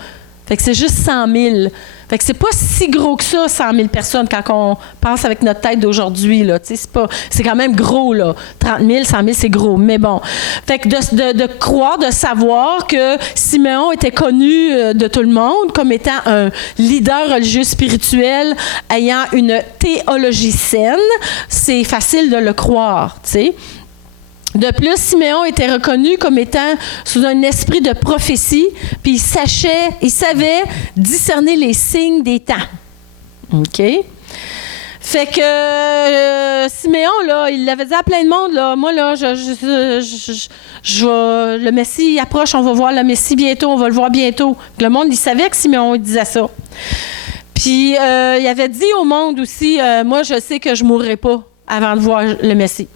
Fait que c'est juste 100 000. Fait que c'est pas si gros que ça, 100 000 personnes, quand on pense avec notre tête d'aujourd'hui, là. Tu sais, c'est quand même gros, là. 30 000, 100 000, c'est gros. Mais bon. Fait que de croire, de savoir que Siméon était connu de tout le monde comme étant un leader religieux spirituel ayant une théologie saine, c'est facile de le croire, tu sais. De plus, Siméon était reconnu comme étant sous un esprit de prophétie, puis il savait discerner les signes des temps. OK? Fait que Siméon, là, il l'avait dit à plein de monde, là, moi, là, le Messie approche, on va voir le Messie bientôt, on va le voir bientôt. Le monde, il savait que Siméon il disait ça. Puis, il avait dit au monde aussi, moi, je sais que je ne mourrai pas avant de voir le Messie.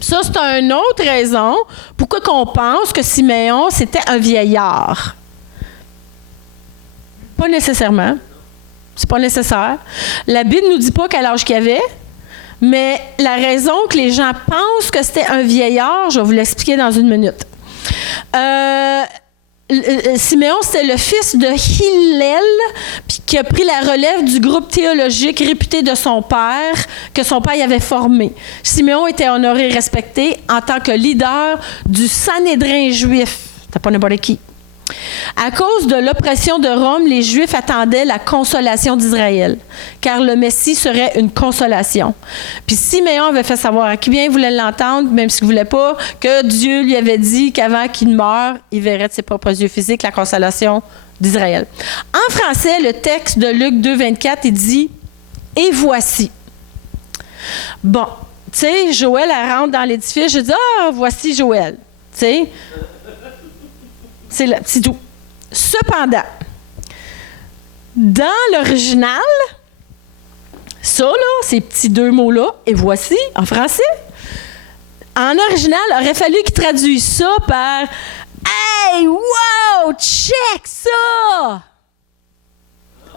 Ça, c'est une autre raison pourquoi qu'on pense que Siméon, c'était un vieillard. Pas nécessairement. C'est pas nécessaire. La Bible ne nous dit pas quel âge qu'il avait, mais la raison que les gens pensent que c'était un vieillard, je vais vous l'expliquer dans une minute. Siméon, c'était le fils de Hillel, puis qui a pris la relève du groupe théologique réputé de son père, que son père y avait formé. Siméon était honoré et respecté en tant que leader du Sanhédrin juif. C'était pas n'importe qui. À cause de l'oppression de Rome, les Juifs attendaient la consolation d'Israël, car le Messie serait une consolation. Puis Siméon avait fait savoir à qui bien il voulait l'entendre, même s'il ne voulait pas, que Dieu lui avait dit qu'avant qu'il meure, il verrait de ses propres yeux physiques la consolation d'Israël. En français, le texte de Luc 2, 24, il dit « Et voici ». Bon, tu sais, Joël, elle rentre dans l'édifice, je dis « Ah, voici Joël ». Tu sais, c'est tout. Cependant, dans l'original, ça, là, ces petits 2 mots-là, et voici, en français, en original, il aurait fallu qu'il traduise ça par « Hey, wow, check ça! »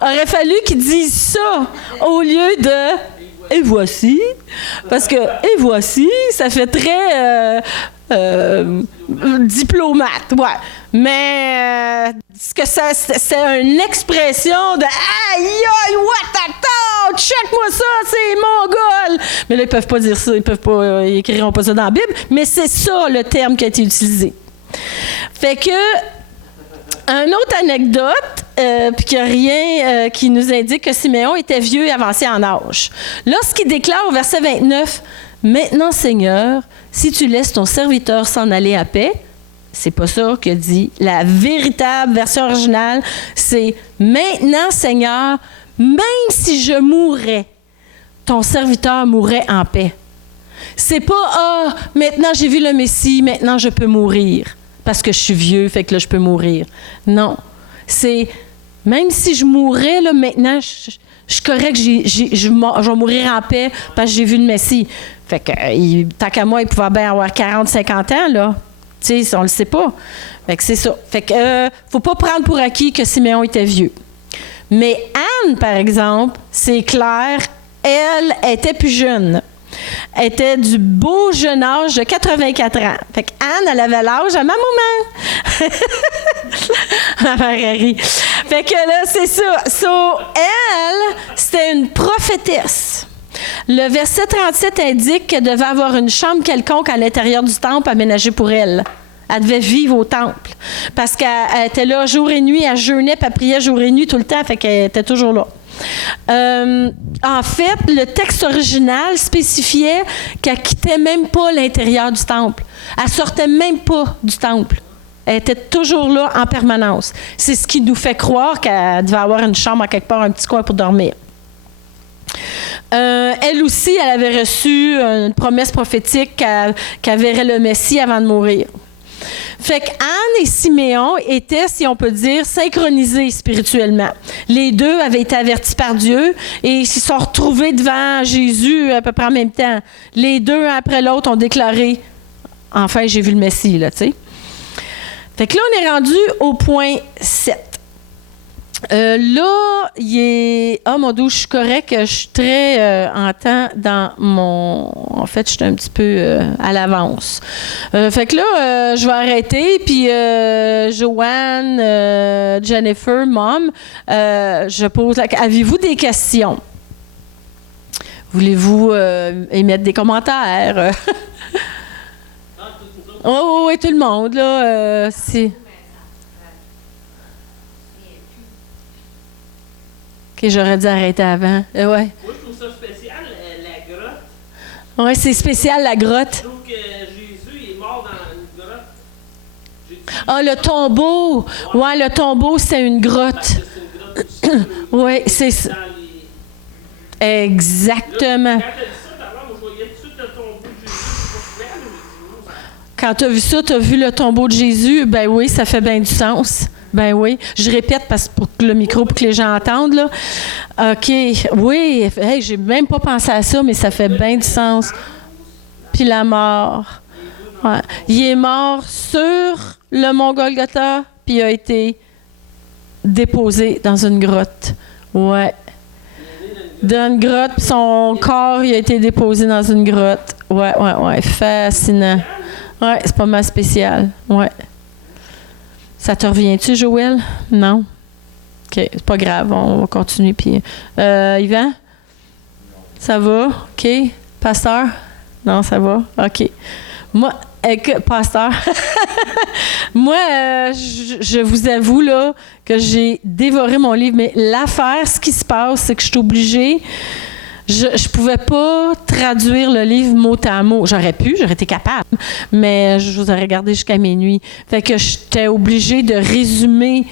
Aurait fallu qu'il dise ça au lieu de « Et voici », parce que « Et voici », ça fait très diplomate, ouais. Mais c'est une expression de « Aïe, aïe, what, attends, check-moi ça, c'est mongol! » Mais là, ils peuvent pas dire ça, ils écriront pas ça dans la Bible, mais c'est ça le terme qui a été utilisé. Fait que, une autre anecdote, puis qu'il n'y a rien qui nous indique que Siméon était vieux et avancé en âge. Lorsqu'il déclare au verset 29, « Maintenant, Seigneur, si tu laisses ton serviteur s'en aller à paix », c'est pas ça que dit la véritable version originale, c'est « Maintenant, Seigneur, même si je mourrais, ton serviteur mourrait en paix. » C'est pas « Ah, maintenant j'ai vu le Messie, maintenant je peux mourir, parce que je suis vieux, fait que là je peux mourir. » Non, c'est « Même si je mourrais, là, maintenant, je suis correct, je vais mourir en paix parce que j'ai vu le Messie. » Fait que, tant qu'à moi, il pouvait bien avoir 40, 50 ans, là. Tu sais, on le sait pas. Fait que c'est ça. Fait que, faut pas prendre pour acquis que Siméon était vieux. Mais Anne, par exemple, c'est clair, elle était plus jeune. Elle était du beau jeune âge de 84 ans. Fait qu'Anne, elle avait l'âge à ma maman. Ma mère rit. Fait que là, c'est ça. So, elle, c'était une prophétesse. Le verset 37 indique qu'elle devait avoir une chambre quelconque à l'intérieur du temple aménagée pour elle. Elle devait vivre au temple. Parce qu'elle était là jour et nuit, elle jeûnait, puis elle priait jour et nuit tout le temps, fait qu'elle était toujours là. En fait, le texte original spécifiait qu'elle quittait même pas l'intérieur du temple. Elle sortait même pas du temple. Elle était toujours là en permanence. C'est ce qui nous fait croire qu'elle devait avoir une chambre à quelque part, un petit coin pour dormir. Elle aussi, elle avait reçu une promesse prophétique qu'elle verrait le Messie avant de mourir. Fait qu'Anne et Siméon étaient, si on peut dire, synchronisés spirituellement. Les deux avaient été avertis par Dieu et ils se sont retrouvés devant Jésus à peu près en même temps. Les deux, un après l'autre, ont déclaré « Enfin, j'ai vu le Messie », là, tu sais. Fait que là, on est rendu au point 7. Là, il est... Ah, mon Dieu, je suis correct. Je suis très en temps dans mon... En fait, je suis un petit peu à l'avance. Fait que là, je vais arrêter. Puis, Joanne, Jennifer, Mom, je pose la... Avez-vous des questions? Voulez-vous émettre des commentaires? Oh, oui, tout le monde, là, c'est... OK, j'aurais dû arrêter avant. Ouais. Moi, je trouve ça spécial, la grotte. Oui, c'est spécial, la grotte. Je trouve que Jésus est mort dans une grotte. Ah, le tombeau. Ouais, le tombeau, c'est une grotte. C'est une grotte aussi. Oui, c'est ça. Exactement. Quand t'as dit ça, d'abord, moi, je voyais tout de suite le tombeau de Jésus. Quand tu as vu ça, tu as vu le tombeau de Jésus. Ben oui, ça fait bien du sens. Ben oui. Je répète parce que pour le micro, pour que les gens entendent, là. OK. Oui. Hey, j'ai même pas pensé à ça, mais ça fait bien du sens. Puis la mort. Ouais. Il est mort sur le mont Golgotha, puis il a été déposé dans une grotte. Ouais. Dans une grotte, puis son corps, il a été déposé dans une grotte. Ouais. Fascinant. Ouais, c'est pas mal spécial. Ouais. Ça te revient-tu, Joël? Non? OK, c'est pas grave, on va continuer. Puis, Yvan? Ça va? OK. Pasteur? Non, ça va? OK. Moi, pasteur, moi, je vous avoue là, que j'ai dévoré mon livre, mais l'affaire, ce qui se passe, c'est que je suis obligée. Je pouvais pas traduire le livre mot à mot. J'aurais été capable, mais je vous aurais regardé jusqu'à minuit. Fait que j'étais obligée de résumer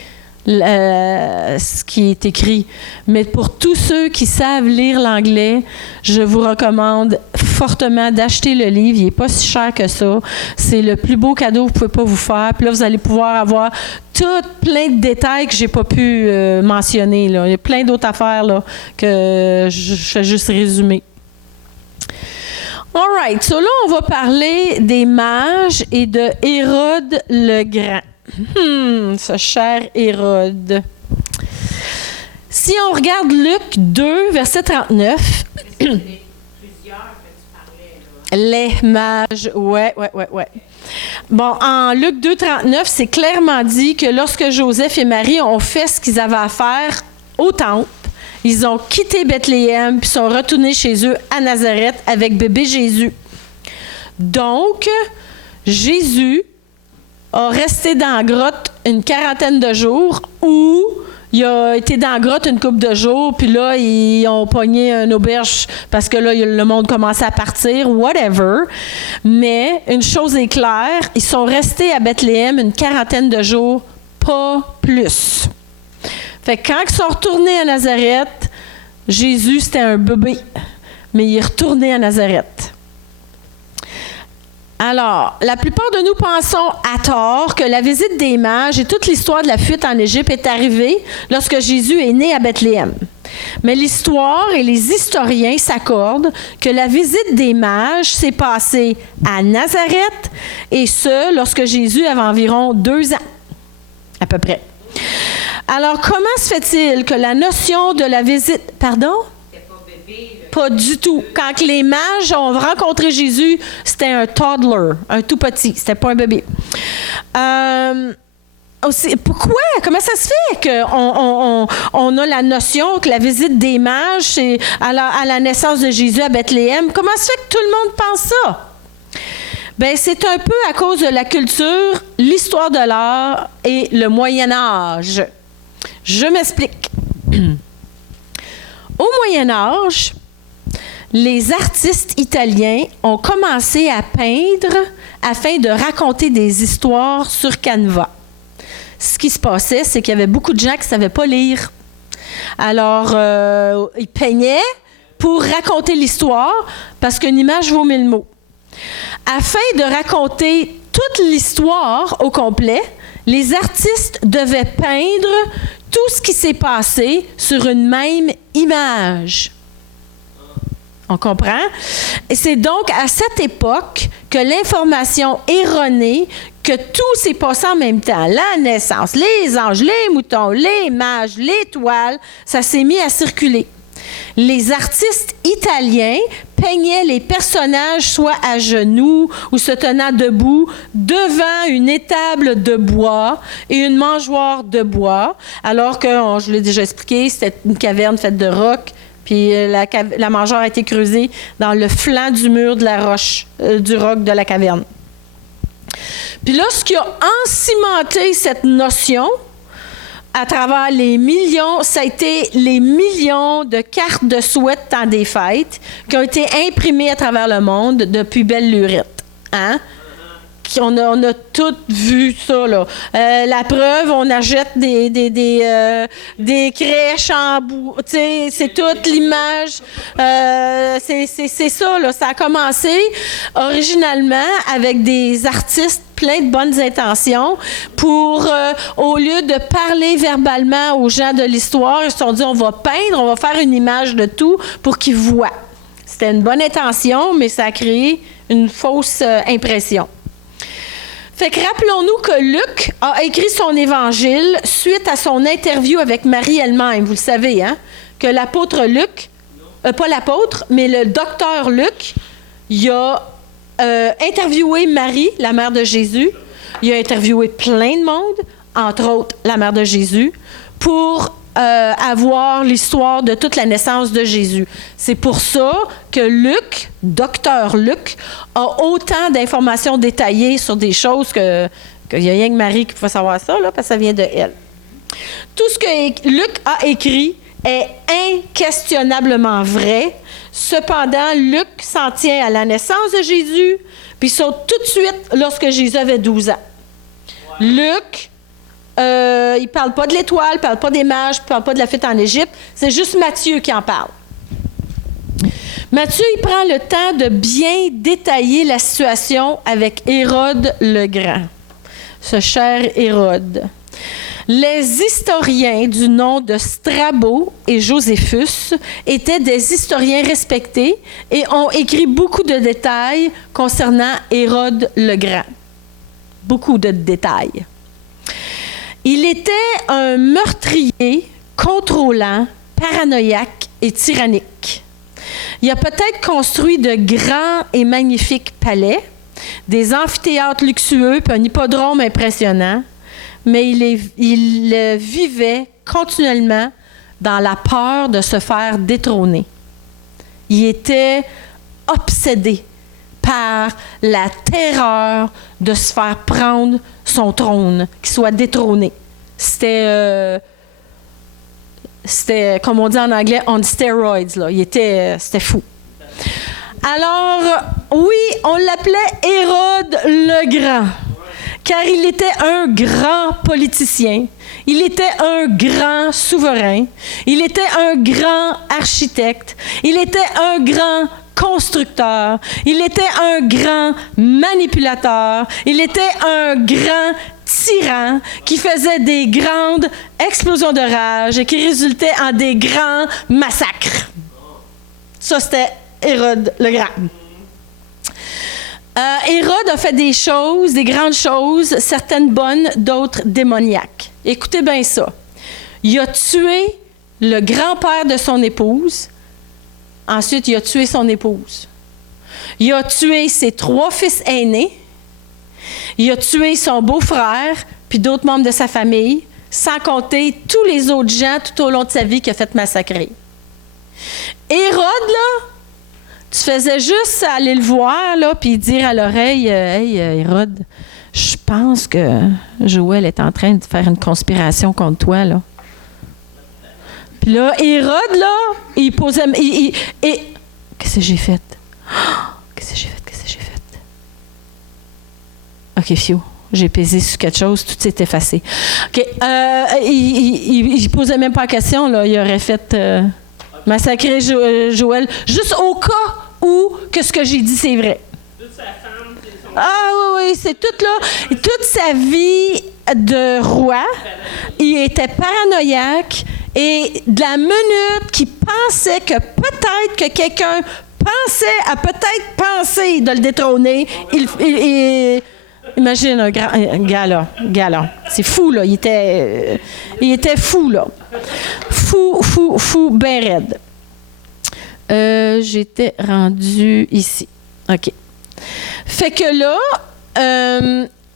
ce qui est écrit. Mais pour tous ceux qui savent lire l'anglais, je vous recommande fortement d'acheter le livre. Il n'est pas si cher que ça. C'est le plus beau cadeau que vous pouvez pas vous faire. Puis là, vous allez pouvoir avoir plein de détails que j'ai pas pu mentionner, là. Il y a plein d'autres affaires là, que je fais juste résumer. All right. So là, on va parler des mages et de Hérode le Grand. Ce cher Hérode. Si on regarde Luc 2, verset 39. Les mages, ouais. Bon, en Luc 2, 39, c'est clairement dit que lorsque Joseph et Marie ont fait ce qu'ils avaient à faire au temple, ils ont quitté Bethléem puis sont retournés chez eux à Nazareth avec bébé Jésus. Donc, Jésus a resté dans la grotte une quarantaine de jours ou il a été dans la grotte une couple de jours, puis là, ils ont pogné une auberge parce que là, le monde commençait à partir, whatever. Mais une chose est claire, ils sont restés à Bethléem une quarantaine de jours, pas plus. Fait que quand ils sont retournés à Nazareth, Jésus, c'était un bébé, mais il est retourné à Nazareth. Alors, la plupart de nous pensons à tort que la visite des mages et toute l'histoire de la fuite en Égypte est arrivée lorsque Jésus est né à Bethléem. Mais l'histoire et les historiens s'accordent que la visite des mages s'est passée à Nazareth, et ce, lorsque Jésus avait environ 2 ans, à peu près. Alors, comment se fait-il que la notion de la visite... Pardon? Pas du tout. Quand les mages ont rencontré Jésus, c'était un toddler, un tout petit. C'était pas un bébé. Pourquoi? Comment ça se fait qu'on a la notion que la visite des mages, c'est à la naissance de Jésus à Bethléem? Comment ça se fait que tout le monde pense ça? Ben, c'est un peu à cause de la culture, l'histoire de l'art et le Moyen Âge. Je m'explique. Au Moyen Âge, les artistes italiens ont commencé à peindre afin de raconter des histoires sur canevas. Ce qui se passait, c'est qu'il y avait beaucoup de gens qui ne savaient pas lire. Alors, ils peignaient pour raconter l'histoire parce qu'une image vaut 1000 mots. Afin de raconter toute l'histoire au complet, les artistes devaient peindre tout ce qui s'est passé sur une même image. On comprend? Et c'est donc à cette époque que l'information erronée que tout s'est passé en même temps, la naissance, les anges, les moutons, les mages, les toiles, ça s'est mis à circuler. Les artistes italiens peignaient les personnages soit à genoux ou se tenant debout devant une étable de bois et une mangeoire de bois, alors que, je l'ai déjà expliqué, c'était une caverne faite de roc, puis la mangeoire a été creusée dans le flanc du mur de la roche, du roc de la caverne. Puis là, ce qui a encimenté cette notion, à travers les millions, ça a été les millions de cartes de souhait de temps des fêtes qui ont été imprimées à travers le monde depuis belle lurette. Hein? On a toutes vu ça, là. La preuve, on achète des crèches en bout. Tu sais, c'est toute l'image. C'est ça, là. Ça a commencé originalement avec des artistes plein de bonnes intentions pour, au lieu de parler verbalement aux gens de l'histoire, ils se sont dit, on va peindre, on va faire une image de tout pour qu'ils voient. C'était une bonne intention, mais ça a créé une fausse impression. Fait que rappelons-nous que Luc a écrit son évangile suite à son interview avec Marie elle-même. Vous le savez, hein? Que l'apôtre Luc, pas l'apôtre, mais le docteur Luc, il a interviewé Marie, la mère de Jésus. Il a interviewé plein de monde, entre autres la mère de Jésus, pour avoir l'histoire de toute la naissance de Jésus. C'est pour ça que Luc, docteur Luc, a autant d'informations détaillées sur des choses qu'il n'y a rien que Marie qui peut savoir ça, là, parce que ça vient de elle. Tout ce que Luc a écrit est inquestionnablement vrai. Cependant, Luc s'en tient à la naissance de Jésus, puis saute tout de suite lorsque Jésus avait 12 ans. Luc, il ne parle pas de l'étoile, il ne parle pas des mages, il ne parle pas de la fête en Égypte. C'est juste Matthieu qui en parle. Matthieu, il prend le temps de bien détailler la situation avec Hérode le Grand, ce cher Hérode. Les historiens du nom de Strabo et Joséphus étaient des historiens respectés et ont écrit beaucoup de détails concernant Hérode le Grand. Beaucoup de détails. Il était un meurtrier, contrôlant, paranoïaque et tyrannique. Il a peut-être construit de grands et magnifiques palais, des amphithéâtres luxueux puis un hippodrome impressionnant, mais il vivait continuellement dans la peur de se faire détrôner. Il était obsédé par la terreur de se faire prendre son trône, qu'il soit détrôné. C'était, comme on dit en anglais, on steroids, là. C'était fou. Alors, oui, on l'appelait Hérode le Grand, car il était un grand politicien, il était un grand souverain, il était un grand architecte, il était un grand constructeur, il était un grand manipulateur, il était un grand tyran qui faisait des grandes explosions de rage et qui résultaient en des grands massacres. Ça, c'était Hérode le Grand. Hérode a fait des choses, des grandes choses, certaines bonnes, d'autres démoniaques. Écoutez bien ça. Il a tué le grand-père de son épouse. Ensuite, il a tué son épouse. Il a tué ses 3 fils aînés. Il a tué son beau-frère, puis d'autres membres de sa famille, sans compter tous les autres gens tout au long de sa vie qu'il a fait massacrer. Hérode, là, Tu faisais juste aller le voir, là, puis dire à l'oreille, hey, Hérode, je pense que Joël est en train de faire une conspiration contre toi, là. Puis là, Hérode, là, il posait... Qu'est-ce que j'ai fait? Qu'est-ce que j'ai fait? OK, fiou. J'ai pesé sur quelque chose, tout s'est effacé. OK. Il posait même pas la question, là. Il aurait fait massacrer Joël, juste au cas où que ce que j'ai dit, c'est vrai. Toute sa femme, c'est son... Oui, c'est tout, là. Toute sa vie de roi, il était paranoïaque et de la minute qu'il pensait que peut-être que quelqu'un a peut-être pensé de le détrôner, imagine un gars là. C'est fou, là. Il était fou, là. Fou, ben raide. J'étais rendue ici. OK. Fait que là,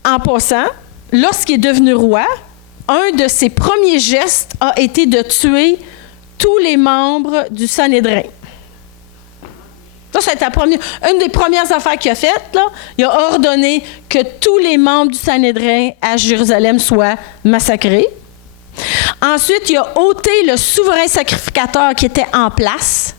en passant, lorsqu'il est devenu roi, un de ses premiers gestes a été de tuer tous les membres du Sanhédrin. Ça, c'est une des premières affaires qu'il a faites, là. Il a ordonné que tous les membres du Sanhédrin à Jérusalem soient massacrés. Ensuite, il a ôté le souverain sacrificateur qui était en place.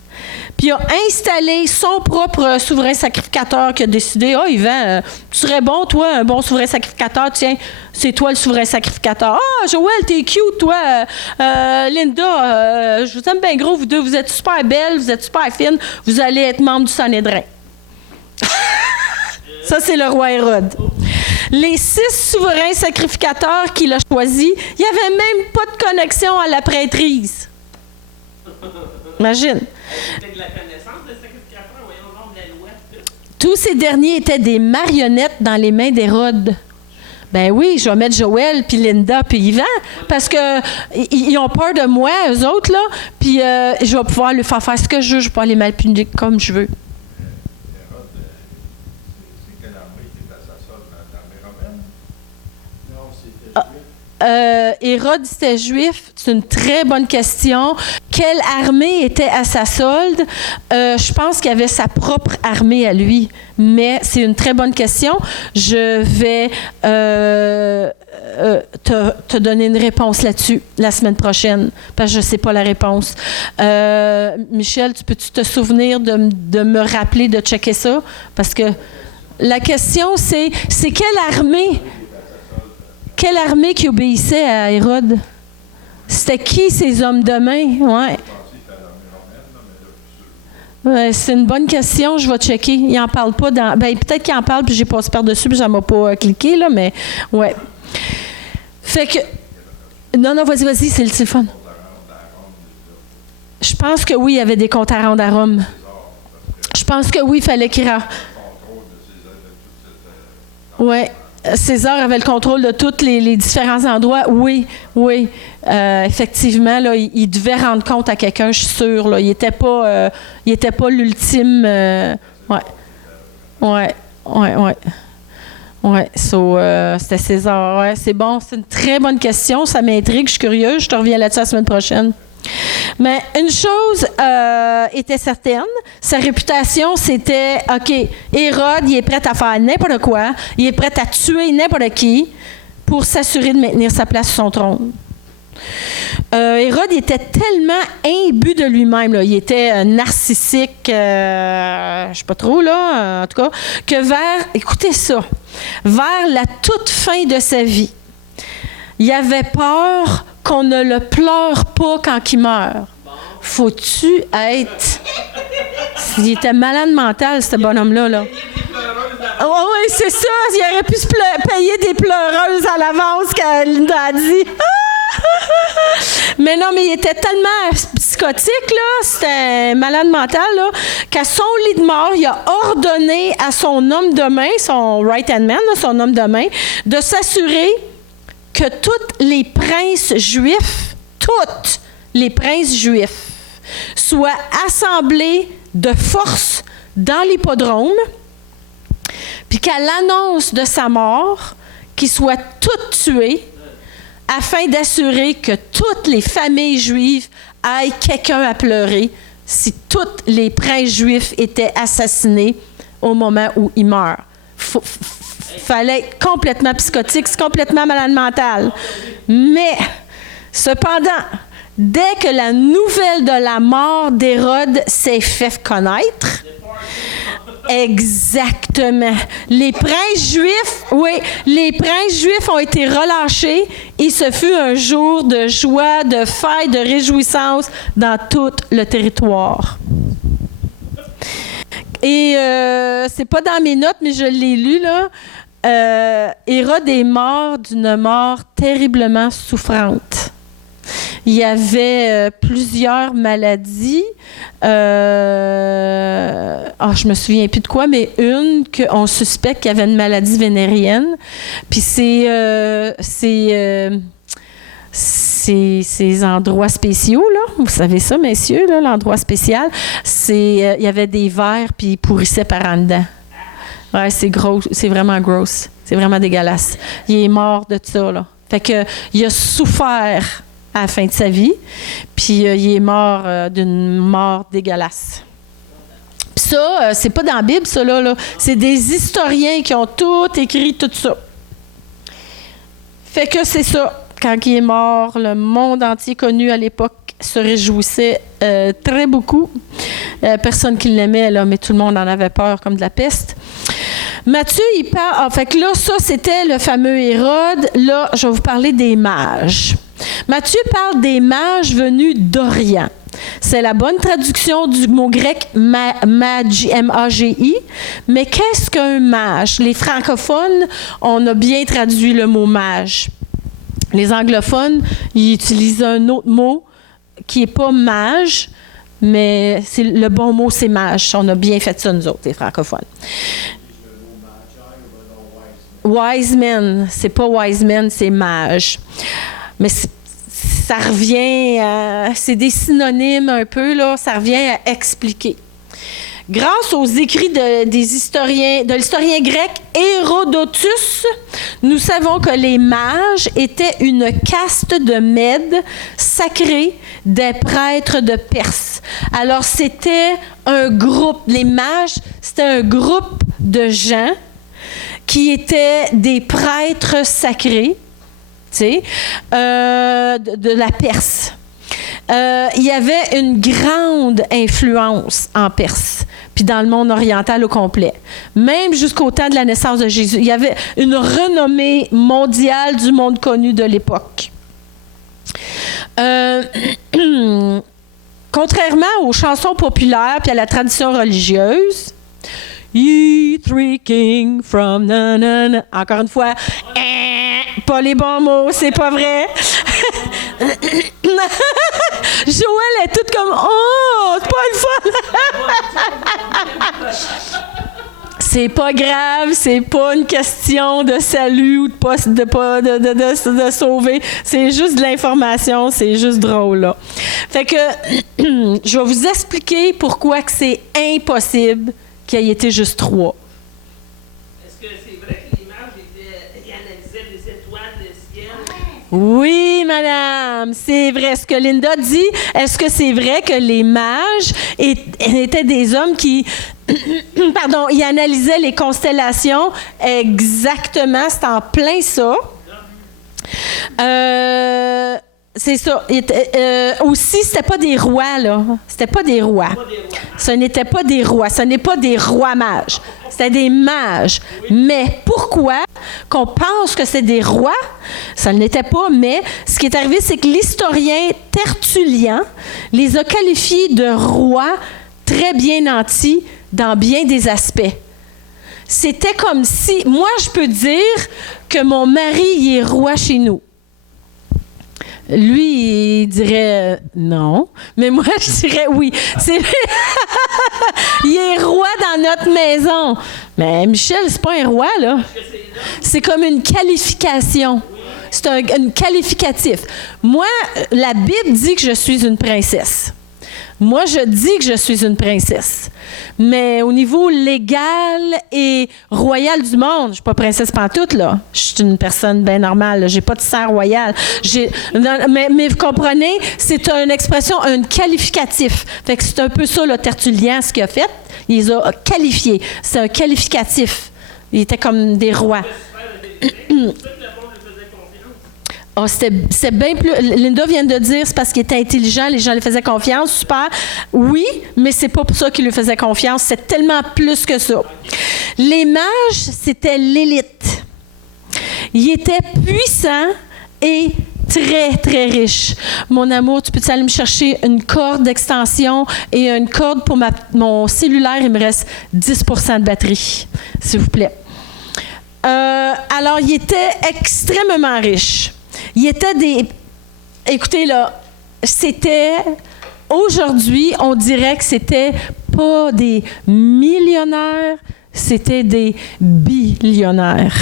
Puis il a installé son propre souverain sacrificateur qui a décidé, Yvan, tu serais bon, toi, un bon souverain sacrificateur, tiens, c'est toi le souverain sacrificateur. Joël, t'es cute, toi. Linda, je vous aime bien gros, vous deux, vous êtes super belles, vous êtes super fines, vous allez être membre du Sanhédrin. Ça, c'est le roi Hérode. Les 6 souverains sacrificateurs qu'il a choisis, il n'y avait même pas de connexion à la prêtrise. Imagine. C'était de la connaissance de sacrificateur, voyons donc, de la loi. Tous ces derniers étaient des marionnettes dans les mains d'Hérode. Ben oui, je vais mettre Joël, puis Linda, puis Yvan, parce que ils ont peur de moi, eux autres, là, puis je vais pouvoir lui faire ce que je veux, je vais pouvoir les malpunir comme je veux. Hérode, c'est quelle armée qui était à sa solde dans l'armée romaine? Non, c'était Hérode, c'était juif? C'est une très bonne question. Quelle armée était à sa solde? Je pense qu'il avait sa propre armée à lui, mais c'est une très bonne question. Je vais te donner une réponse là-dessus la semaine prochaine, parce que je ne sais pas la réponse. Michel, peux-tu te souvenir de me rappeler de checker ça? Parce que la question, c'est quelle armée? Quelle armée qui obéissait à Hérode? C'était qui ces hommes de main? Ouais. C'est une bonne question, je vais checker. Il n'en parle pas dans. Ben, peut-être qu'il en parle, puis j'ai passé par-dessus, puis ça ne m'a pas cliqué, là, mais ouais. Fait que. Non, vas-y, c'est le fun. Je pense que oui, il y avait des comptes à rendre à Rome. Je pense que oui, il fallait qu'il. Ouais. César avait le contrôle de tous les différents endroits. Oui. Effectivement, là, il devait rendre compte à quelqu'un, je suis sûre. Là. Il n'était pas l'ultime. C'était César. Ouais, c'est bon. C'est une très bonne question. Ça m'intrigue. Je suis curieuse. Je te reviens là-dessus la semaine prochaine. Mais une chose était certaine, sa réputation, c'était, OK, Hérode, il est prêt à faire n'importe quoi, il est prêt à tuer n'importe qui pour s'assurer de maintenir sa place sur son trône. Hérode était tellement imbu de lui-même, là, il était narcissique, je sais pas trop, là, en tout cas, que écoutez ça, vers la toute fin de sa vie, il avait peur qu'on ne le pleure pas quand il meurt. Faut-tu être... Il était malade mental, ce bonhomme-là. Là. Oui, c'est ça. Il aurait pu se payer des pleureuses à l'avance, quand Linda a dit. Mais non, mais il était tellement psychotique, là, c'était malade mental, là, qu'à son lit de mort, il a ordonné à son homme de main, son right-hand man, là, son homme de main, de s'assurer que tous les princes juifs, soient assemblés de force dans l'hippodrome, puis qu'à l'annonce de sa mort, qu'ils soient tous tués, afin d'assurer que toutes les familles juives aient quelqu'un à pleurer si tous les princes juifs étaient assassinés au moment où il meurt. Fallait être complètement psychotique, c'est complètement malade mental. Mais, cependant, dès que la nouvelle de la mort d'Hérode s'est fait connaître, exactement, les princes juifs ont été relâchés et ce fut un jour de joie, de fête, de réjouissance dans tout le territoire. Et c'est pas dans mes notes, mais je l'ai lu, là. Hérode est mort d'une mort terriblement souffrante. Il y avait plusieurs maladies. Je me souviens plus de quoi, mais une qu'on suspecte qu'il y avait une maladie vénérienne. Puis ces endroits spéciaux, là, vous savez ça, messieurs, là, l'endroit spécial, il y avait des vers, puis ils pourrissaient par en dedans. Ouais, c'est gros, c'est vraiment gross. C'est vraiment dégueulasse. Il est mort de ça, là. Fait que, il a souffert à la fin de sa vie, puis il est mort d'une mort dégueulasse. Puis ça, c'est pas dans la Bible, ça, là. C'est des historiens qui ont tout écrit, tout ça. Fait que c'est ça. Quand il est mort, le monde entier connu à l'époque se réjouissait très beaucoup. Personne qui l'aimait, là, mais tout le monde en avait peur comme de la peste. Matthieu, il parle... fait que là, ça, c'était le fameux Hérode. Là, je vais vous parler des mages. Matthieu parle des mages venus d'Orient. C'est la bonne traduction du mot grec magi, M-A-G-I. Mais qu'est-ce qu'un mage? Les francophones, on a bien traduit le mot mage. Les anglophones, ils utilisent un autre mot qui n'est pas mage, mais le bon mot, c'est mage. On a bien fait ça, nous autres, les francophones. Wise men, c'est pas wise men, c'est mage. Mais ça revient c'est des synonymes un peu, là, ça revient à expliquer. Grâce aux écrits de l'historien grec Hérodotus, nous savons que les mages étaient une caste de Mèdes sacrés des prêtres de Perse. Alors, c'était un groupe, les mages, c'était un groupe de gens qui étaient des prêtres sacrés, tu sais, de la Perse. Il y avait une grande influence en Perse, puis dans le monde oriental au complet. Même jusqu'au temps de la naissance de Jésus, il y avait une renommée mondiale du monde connu de l'époque. Contrairement aux chansons populaires puis à la tradition religieuse, Ye three kings from na. Encore une fois, pas les bons mots, c'est pas vrai. Joël est toute comme c'est pas une fois. C'est pas grave, c'est pas une question de salut ou de sauver. C'est juste de l'information, c'est juste drôle, là. Fait que je vais vous expliquer pourquoi que c'est impossible qu'il ait été juste 3. Est-ce que c'est vrai que les mages analysaient les étoiles du ciel? Oui, madame, c'est vrai. Ce que Linda dit, est-ce que c'est vrai que les mages étaient des hommes qui, ils analysaient les constellations? Exactement, c'est en plein ça. C'est ça. Aussi, c'était pas des rois, là. C'était pas des rois. Ce n'était pas des rois. Ce n'est pas des rois mages. C'était des mages. Mais pourquoi qu'on pense que c'est des rois? Ça ne l'était pas, mais ce qui est arrivé, c'est que l'historien Tertullien les a qualifiés de rois très bien nantis dans bien des aspects. C'était comme si... Moi, je peux dire que mon mari, il est roi chez nous. Lui, il dirait non, mais moi, je dirais oui. Il est roi dans notre maison. Mais Michel, c'est pas un roi, là. C'est comme une qualification. C'est un qualificatif. Moi, la Bible dit que je suis une princesse. Moi, je dis que je suis une princesse. Mais au niveau légal et royal du monde, je suis pas princesse pantoute, là. Je suis une personne bien normale. J'ai pas de sang royal. Mais vous comprenez, c'est une expression, un qualificatif. Fait que c'est un peu ça, le Tertullien, ce qu'il a fait. Il les a qualifiés. C'est un qualificatif. Ils étaient comme des rois. Oh, c'était bien plus. Linda vient de dire c'est parce qu'il était intelligent, les gens lui faisaient confiance. Super. Oui, mais c'est pas pour ça qu'ils lui faisaient confiance. C'est tellement plus que ça. Les mages, c'était l'élite. Ils étaient puissants et très, très riches. Mon amour, tu peux-tu aller me chercher une corde d'extension et une corde pour mon cellulaire? Il me reste 10 % de batterie, s'il vous plaît. Alors, ils étaient extrêmement riches. Il était des... Écoutez, là, c'était... Aujourd'hui, on dirait que c'était pas des millionnaires, c'était des billionnaires.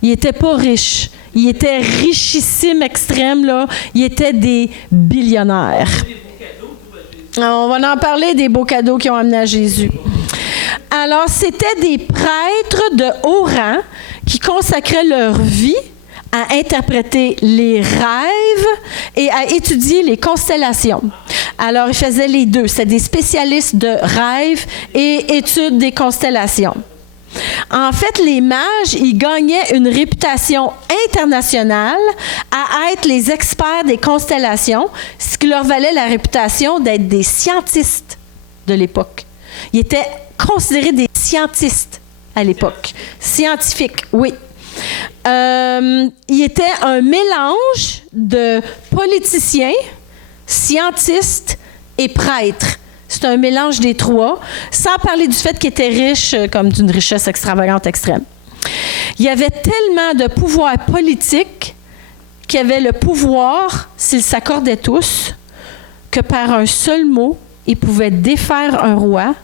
Ils n'étaient pas riches. Ils étaient richissimes extrêmes, là. Ils étaient des billionnaires. On va en parler des beaux cadeaux qu'ils ont amenés à Jésus. Alors, c'était des prêtres de haut rang qui consacraient leur vie à interpréter les rêves et à étudier les constellations. Alors, ils faisaient les deux. C'était des spécialistes de rêves et études des constellations. En fait, les mages, ils gagnaient une réputation internationale à être les experts des constellations, ce qui leur valait la réputation d'être des scientistes de l'époque. Ils étaient considérés des scientistes à l'époque. Scientifiques, oui. Il était un mélange de politiciens, scientistes et prêtres. C'est un mélange des trois, sans parler du fait qu'il était riche, comme d'une richesse extravagante extrême. Il y avait tellement de pouvoir politique qu'il y avait le pouvoir, s'ils s'accordaient tous, que par un seul mot, ils pouvaient défaire un roi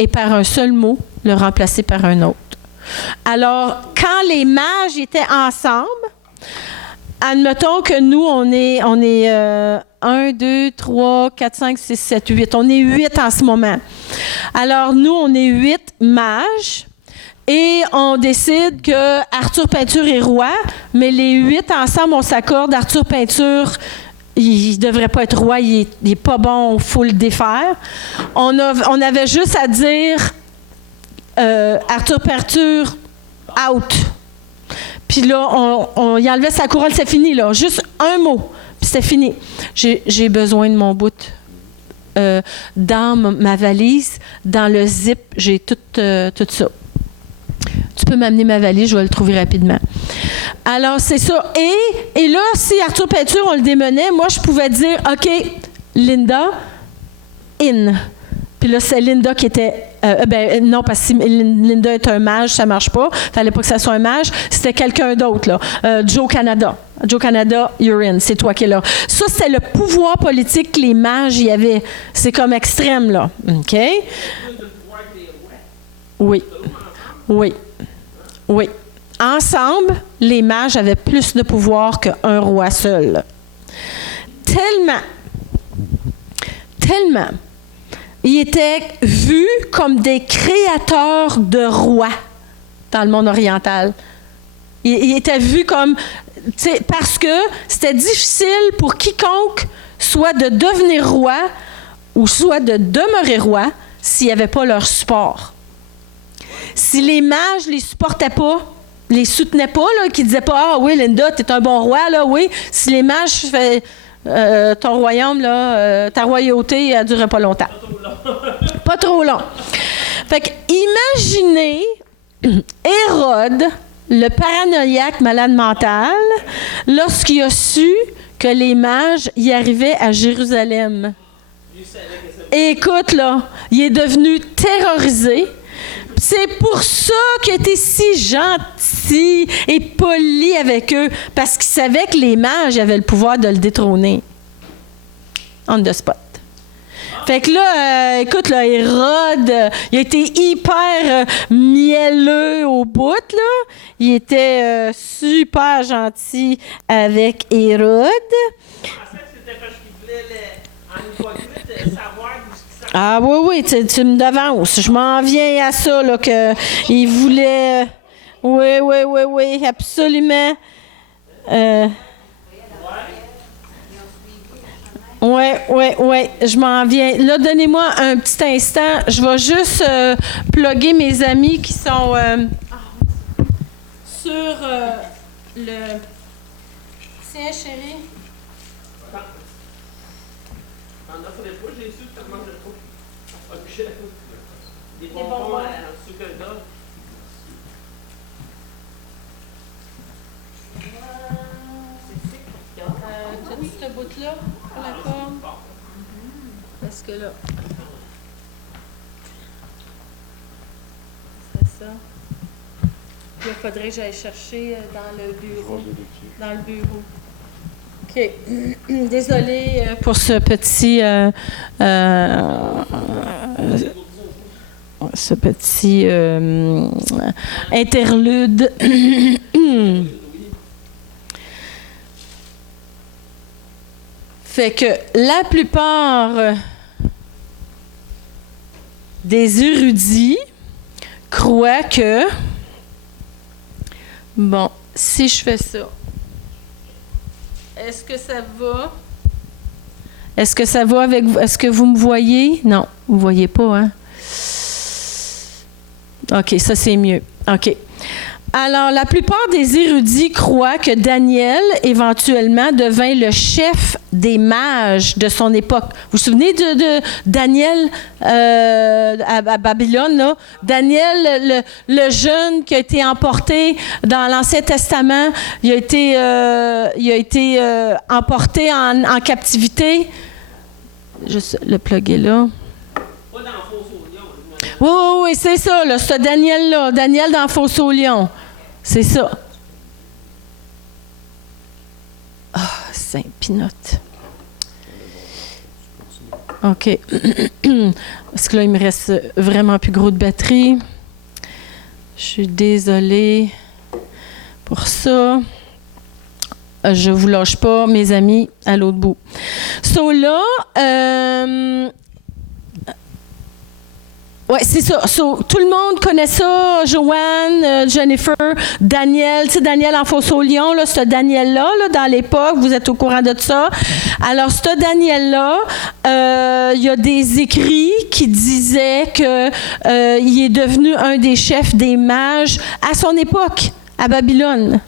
et par un seul mot, le remplacer par un autre. Alors, quand les mages étaient ensemble, admettons que nous, on est 1, 2, 3, 4, 5, 6, 7, 8. On est 8 en ce moment. Alors, nous, on est 8 mages et on décide que Arthur Peinture est roi, mais les 8 ensemble, on s'accorde. Arthur Peinture, il ne devrait pas être roi, il n'est pas bon, il faut le défaire. On avait juste à dire Arthur Peinture, out. Puis là, on y enlevait sa couronne, c'est fini, là. Juste un mot, puis c'était fini. J'ai besoin de mon bout. Dans ma valise, dans le zip, j'ai tout ça. Tu peux m'amener ma valise, je vais le trouver rapidement. Alors, c'est ça. Et là, si Arthur Peinture, on le démenait, moi, je pouvais dire, OK, Linda, in. Puis là, c'est Linda qui était... non, parce que si Linda est un mage, ça ne marche pas. Il ne fallait pas que ça soit un mage. C'était quelqu'un d'autre, là. Joe Canada. Joe Canada, you're in. C'est toi qui es là. Ça, c'est le pouvoir politique que les mages y avaient. C'est comme extrême, là. OK? Oui. Oui. Oui. Ensemble, les mages avaient plus de pouvoir qu'un roi seul. Tellement. Ils étaient vus comme des créateurs de rois dans le monde oriental. Ils étaient vus comme... Parce que c'était difficile pour quiconque soit de devenir roi ou soit de demeurer roi s'il n'y avait pas leur support. Si les mages ne les supportaient pas, les soutenaient pas, là, qui disaient pas « Ah oui, Linda, t'es un bon roi, là, oui. » Si les mages faisaient... ton royaume, là, ta royauté, elle ne durait pas longtemps. Pas trop long. Fait que, imaginez Hérode, le paranoïaque malade mental, lorsqu'il a su que les mages y arrivaient à Jérusalem. Écoute, là, il est devenu terrorisé. C'est pour ça qu'il était si gentil et poli avec eux, parce qu'il savait que les mages avaient le pouvoir de le détrôner. On the spot. Fait que là, écoute, là, Hérode, il a été hyper mielleux au bout, là. Il était super gentil avec Hérode. Je pensais que c'était parce qu'il voulait, en hypocrite, savoir ce qui s'en Ah oui, tu me devances. Je m'en viens à ça, là, qu'il voulait... Oui, absolument. Oui, je m'en viens. Là, donnez-moi un petit instant. Je vais juste plugger mes amis qui sont sur le... Tiens, chérie. T'en offrais pas, j'ai su que t'en mangeais pas. Des bonbons à sucre d'or. T'as-tu ce bout-là pour la forme? Parce que là... C'est ça. Là, il faudrait que j'aille chercher dans le bureau. OK. Désolée Pour ce petit... interlude. Fait que la plupart des érudits croient que, bon, si je fais ça, est-ce que ça va? Est-ce que ça va avec vous? Est-ce que vous me voyez? Non, vous ne voyez pas, hein? OK, ça c'est mieux. OK. Alors, la plupart des érudits croient que Daniel, éventuellement, devint le chef des mages de son époque. Vous vous souvenez de Daniel à Babylone, là? Daniel, le jeune qui a été emporté dans l'Ancien Testament, il a été emporté en captivité. Juste le plugger là. Pas dans le fosse au lion. Oui, c'est ça, là, ce Daniel-là. Daniel dans Fosse au lion. C'est ça. Ah, Saint-Pinote. OK. Parce que là, il me reste vraiment plus gros de batterie. Je suis désolée pour ça. Je vous lâche pas, mes amis, à l'autre bout. So là, ouais, c'est ça. So, tout le monde connaît ça. Joanne, Jennifer, Daniel. Tu sais, Daniel en Fosse au lion, là, ce Daniel-là, là, dans l'époque, vous êtes au courant de ça. Alors, ce Daniel-là, il y a des écrits qui disaient que il est devenu un des chefs des mages à son époque, à Babylone.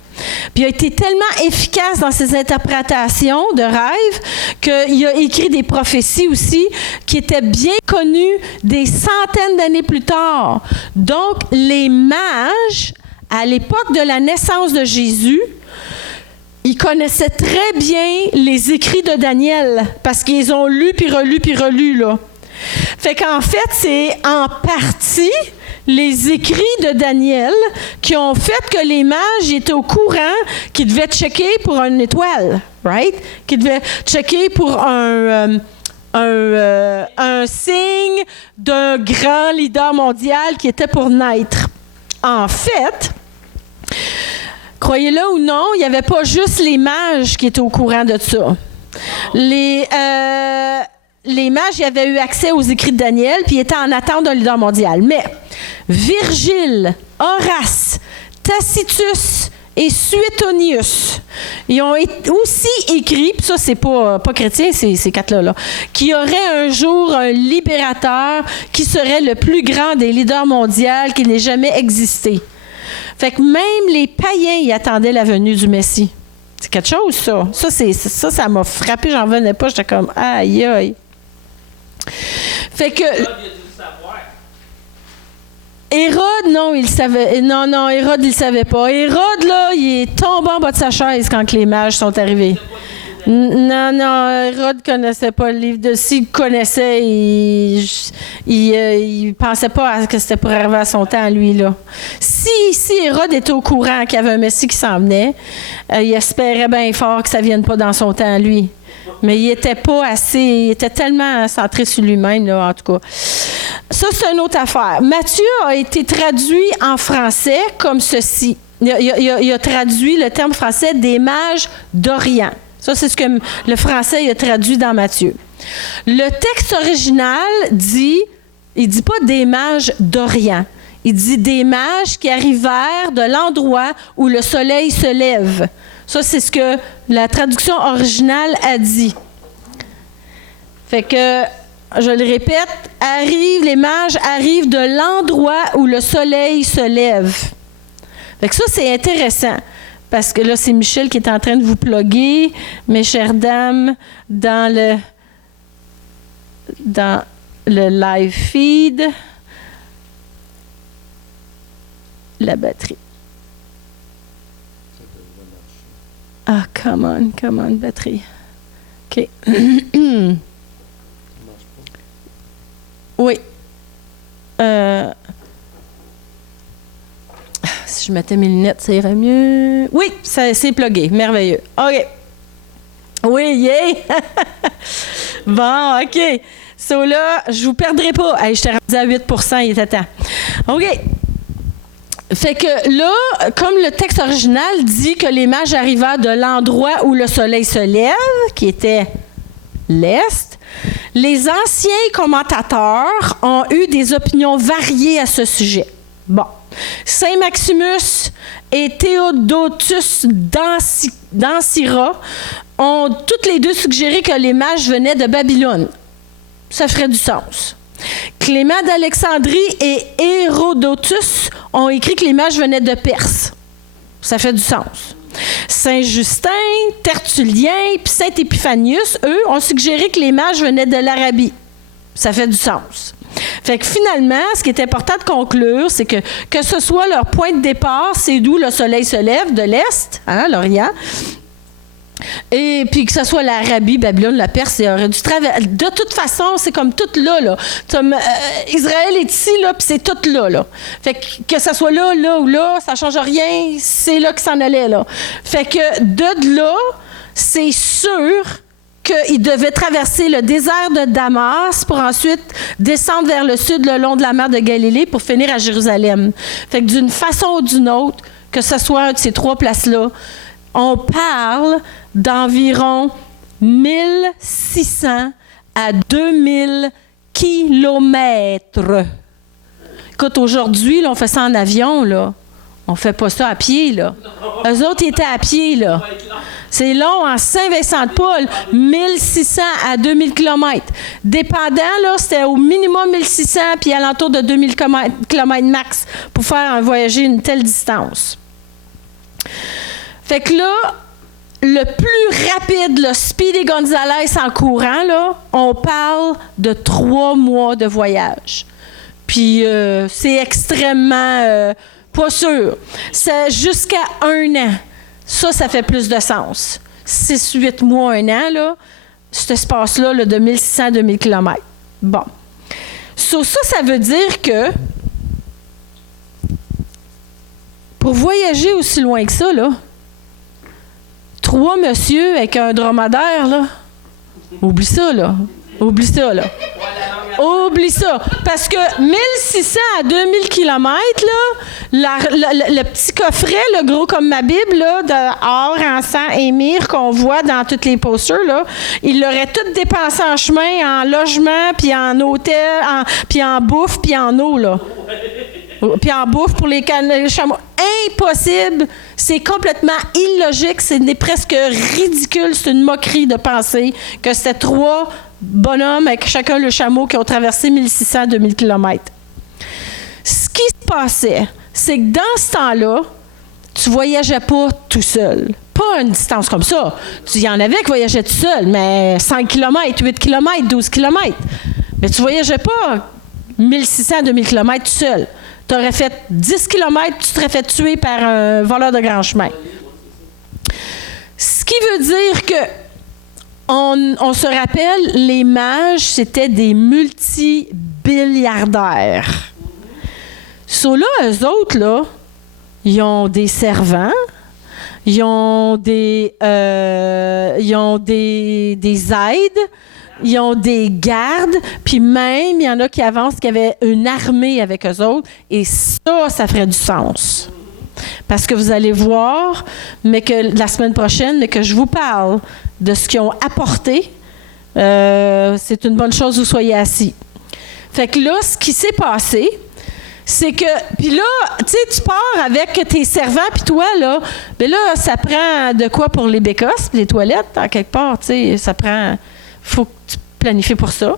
Puis il a été tellement efficace dans ses interprétations de rêves qu'il a écrit des prophéties aussi qui étaient bien connues des centaines d'années plus tard. Donc, les mages, à l'époque de la naissance de Jésus, ils connaissaient très bien les écrits de Daniel parce qu'ils ont lu puis relus, là. Fait qu'en fait, c'est en partie les écrits de Daniel qui ont fait que les mages étaient au courant qu'ils devaient checker pour une étoile, right? Qu'ils devaient checker pour un signe d'un grand leader mondial qui était pour naître. En fait, croyez-le ou non, il n'y avait pas juste les mages qui étaient au courant de ça. Les mages y avaient eu accès aux écrits de Daniel, puis ils étaient en attente d'un leader mondial. Mais Virgile, Horace, Tacitus et Suétonius, ils ont aussi écrit, puis ça, c'est pas chrétien, ces quatre-là, là, qu'il y aurait un jour un libérateur qui serait le plus grand des leaders mondiaux qui n'ait jamais existé. Fait que même les païens y attendaient la venue du Messie. C'est quelque chose, ça. Ça m'a frappé, j'en venais pas. J'étais comme, aïe, aïe. Fait que... Hérode, non, il savait. Non, Hérode, il savait pas. Hérode, là, il est tombé en bas de sa chaise quand les mages sont arrivés. Non, Hérode connaissait pas le livre de... S'il connaissait, il pensait pas que c'était pour arriver à son temps, lui, là. Si Hérode était au courant qu'il y avait un Messie qui s'en venait, il espérait bien fort que ça vienne pas dans son temps, lui. Mais il était pas assez... Il était tellement centré sur lui-même, là, en tout cas. Ça, c'est une autre affaire. Matthieu a été traduit en français comme ceci. Il a traduit le terme français des mages d'Orient. Ça, c'est ce que le français il a traduit dans Matthieu. Le texte original dit, il dit pas des mages d'Orient. Il dit des mages qui arrivèrent de l'endroit où le soleil se lève. Ça, c'est ce que la traduction originale a dit. Fait que, je le répète, les mages arrivent de l'endroit où le soleil se lève. Fait que ça, c'est intéressant. Parce que là, c'est Michel qui est en train de vous plugger, mes chères dames, dans le live feed. La batterie. Ah, come on, batterie. OK. Oui. Si je mettais mes lunettes, ça irait mieux. Oui, c'est plugué. Merveilleux. OK. Oui, yeah! Bon, OK. So là, je vous perdrai pas. Hey, j'étais rendu à 8 %, il était temps. OK. Fait que là, comme le texte original dit que les mages arrivèrent de l'endroit où le soleil se lève, qui était l'Est, les anciens commentateurs ont eu des opinions variées à ce sujet. Bon. Saint Maximus et Théodotus d'Ancira ont toutes les deux suggéré que les mages venaient de Babylone. Ça ferait du sens. Clément d'Alexandrie et Hérodotus ont écrit que les mages venaient de Perse. Ça fait du sens. Saint Justin, Tertullien puis Saint Épiphanius, eux, ont suggéré que les mages venaient de l'Arabie. Ça fait du sens. Fait que finalement, ce qui est important de conclure, c'est que ce soit leur point de départ, c'est d'où le soleil se lève, de l'Est, hein, l'Orient, et puis que ce soit l'Arabie, Babylone, la Perse, il aurait dû traverser. De toute façon, c'est comme tout là. Israël est ici, là, puis c'est tout là. Fait que ce soit là ou là, ça change rien, c'est là qu'il s'en allait, là. Fait que de là, c'est sûr qu'il devait traverser le désert de Damas pour ensuite descendre vers le sud le long de la mer de Galilée pour finir à Jérusalem. Fait que d'une façon ou d'une autre, que ce soit un de ces trois places-là, on parle d'environ 1600 à 2000 kilomètres. Écoute, aujourd'hui, là, on fait ça en avion, là. On fait pas ça à pied, là. Eux autres, ils étaient à pied, là. C'est long, en Saint-Vincent-de-Paul, 1600 à 2000 km. Dépendant, là, c'était au minimum 1600 puis alentour de 2000 km max pour faire voyager une telle distance. Fait que là, le plus rapide, le Speedy Gonzales en courant, là, on parle de 3 mois de voyage. Puis c'est extrêmement pas sûr. C'est jusqu'à 1 an. Ça fait plus de sens. 6-8 mois, 1 an, là, cet espace-là, là, de 1600 à 2000 km. Bon. Ça veut dire que pour voyager aussi loin que ça, là, 3 monsieur avec un dromadaire, là, oublie ça, là. Oublie ça, là. Oublie ça. Parce que 1600 à 2000 km, là, le petit coffret, là, gros comme ma Bible, là, de or, encens et myrrhe qu'on voit dans tous les posters, là, il l'aurait tout dépensé en chemin, en logement, puis en hôtel, puis en bouffe, puis en eau, là. Puis en bouffe pour les chameaux. Impossible! C'est complètement illogique. C'est presque ridicule. C'est une moquerie de penser que c'était 3 bonhommes avec chacun le chameau qui ont traversé 1600 à 2000 km. Ce qui se passait, c'est que dans ce temps-là, tu voyageais pas tout seul. Pas une distance comme ça. Il y en avait qui voyageaient tout seul, mais 5 km, 8 km, 12 km. Mais tu voyageais pas 1600 à 2000 km tout seul. Tu aurais fait 10 km, tu te serais fait tuer par un voleur de grand chemin. Ce qui veut dire que, on se rappelle, les mages, c'était des multi-milliardaires. Là, eux autres, là, ils ont des servants, ils ont des aides, ils ont des gardes, puis même, il y en a qui avancent qui avaient une armée avec eux autres, et ça ferait du sens. Parce que vous allez voir, mais que la semaine prochaine, mais que je vous parle de ce qu'ils ont apporté, C'est une bonne chose que vous soyez assis. Fait que là, ce qui s'est passé, c'est que... Puis là, tu sais, tu pars avec tes servants, puis toi, là, bien là, ça prend de quoi pour les bécosses, les toilettes, en quelque part, tu sais, ça prend... Faut que tu planifies pour ça.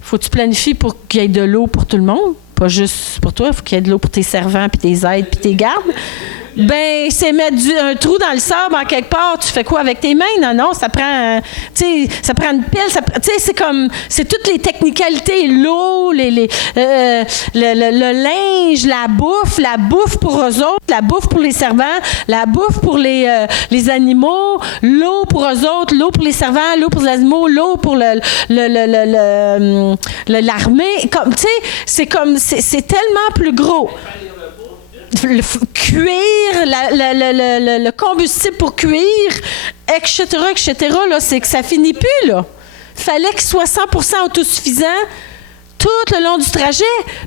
Faut que tu planifies pour qu'il y ait de l'eau pour tout le monde, pas juste pour toi. Faut qu'il y ait de l'eau pour tes servants, puis tes aides, puis tes gardes. Ben, c'est mettre un trou dans le sable en quelque part. Tu fais quoi avec tes mains? Non, ça prend, tu sais, ça prend une pelle. Tu sais, c'est toutes les technicalités, l'eau, le linge, la bouffe pour eux autres, la bouffe pour les servants, la bouffe pour les animaux, l'eau pour eux autres, l'eau pour les servants, l'eau pour les animaux, l'eau pour l'armée. Comme, tu sais, c'est tellement plus gros. Cuire, le combustible pour cuire, etc., là, c'est que ça finit plus, là. Fallait qu'il soit 100% autosuffisant tout le long du trajet,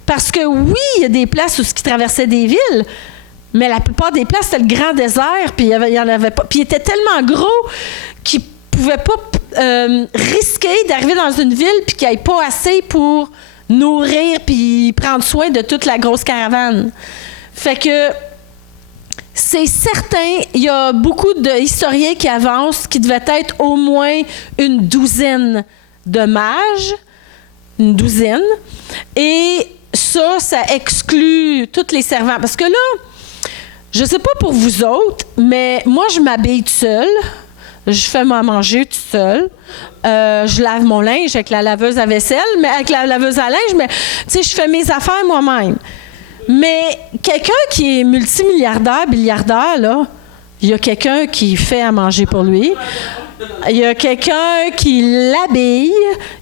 parce que oui, il y a des places où ils traversaient des villes, mais la plupart des places, c'était le grand désert, puis il y en avait pas. Puis il était tellement gros qu'ils ne pouvaient pas risquer d'arriver dans une ville puis qu'il n'y ait pas assez pour nourrir puis prendre soin de toute la grosse caravane. Fait que c'est certain, il y a beaucoup d'historiens qui avancent qu'il devait être au moins une douzaine de mages, une douzaine, et ça exclut tous les servants. Parce que là, je sais pas pour vous autres, mais moi, je m'habille toute seule, je fais à manger toute seule, je lave mon linge avec la laveuse à vaisselle, mais avec la laveuse à linge, mais tu sais, je fais mes affaires moi-même. Mais quelqu'un qui est multimilliardaire, milliardaire, là, il y a quelqu'un qui fait à manger pour lui. Il y a quelqu'un qui l'habille.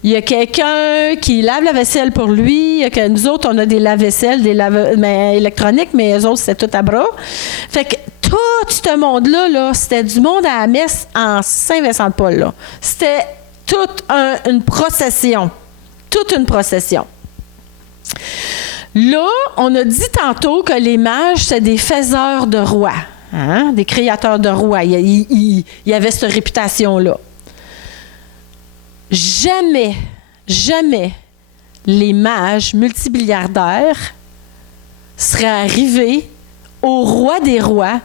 Il y a quelqu'un qui lave la vaisselle pour lui. Nous autres, on a des lave-vaisselle, électroniques, mais eux autres, c'est tout à bras. Fait que tout ce monde-là, là, c'était du monde à la messe en Saint-Vincent-de-Paul, là. C'était toute une procession. Toute une procession. Là, on a dit tantôt que les mages, c'est des faiseurs de rois, hein? Des créateurs de rois. Il y avait cette réputation-là. Jamais les mages multimilliardaires seraient arrivés au roi des rois,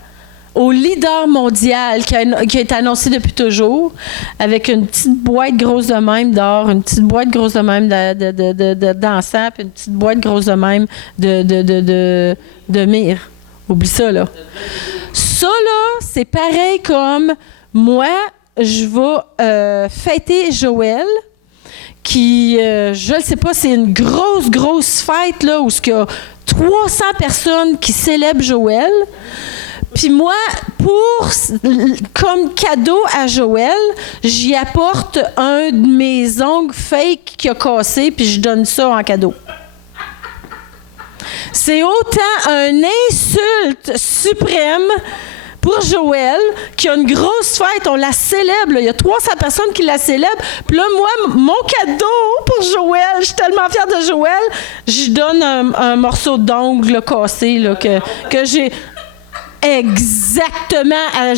au leader mondial qui a été annoncé depuis toujours, avec une petite boîte grosse de même d'or, une petite boîte grosse de même d'encens, puis une petite boîte grosse de même de myrrhe. Oublie ça, là. Ça, là, c'est pareil comme moi, je vais fêter Joël, qui, je ne sais pas, c'est une grosse fête, là, où il y a 300 personnes qui célèbrent Joël. Puis moi, comme cadeau à Joël, j'y apporte un de mes ongles fake qui a cassé, puis je donne ça en cadeau. C'est autant une insulte suprême pour Joël, qui a une grosse fête, on la célèbre, là. Il y a 300 personnes qui la célèbrent. Puis là, moi, mon cadeau pour Joël, je suis tellement fière de Joël, je donne un morceau d'ongle cassé là, que j'ai... Exactement.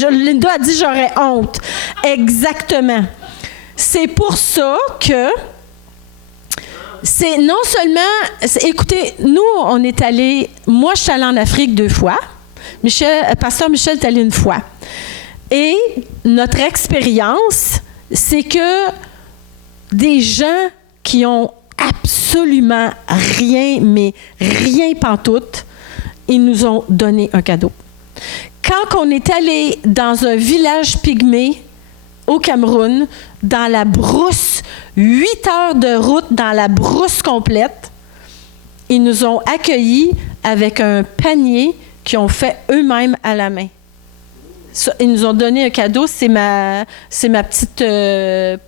Linda a dit j'aurais honte. Exactement. C'est pour ça que c'est non seulement... Écoutez, nous, on est allés... Moi, je suis allée en Afrique 2 fois. Pasteur Michel est allé 1 fois. Et notre expérience, c'est que des gens qui ont absolument rien, mais rien pantoute, ils nous ont donné un cadeau. Quand on est allé dans un village pygmée au Cameroun, dans la brousse, 8 heures de route dans la brousse complète, ils nous ont accueillis avec un panier qu'ils ont fait eux-mêmes à la main. Ça, ils nous ont donné un cadeau, c'est ma petite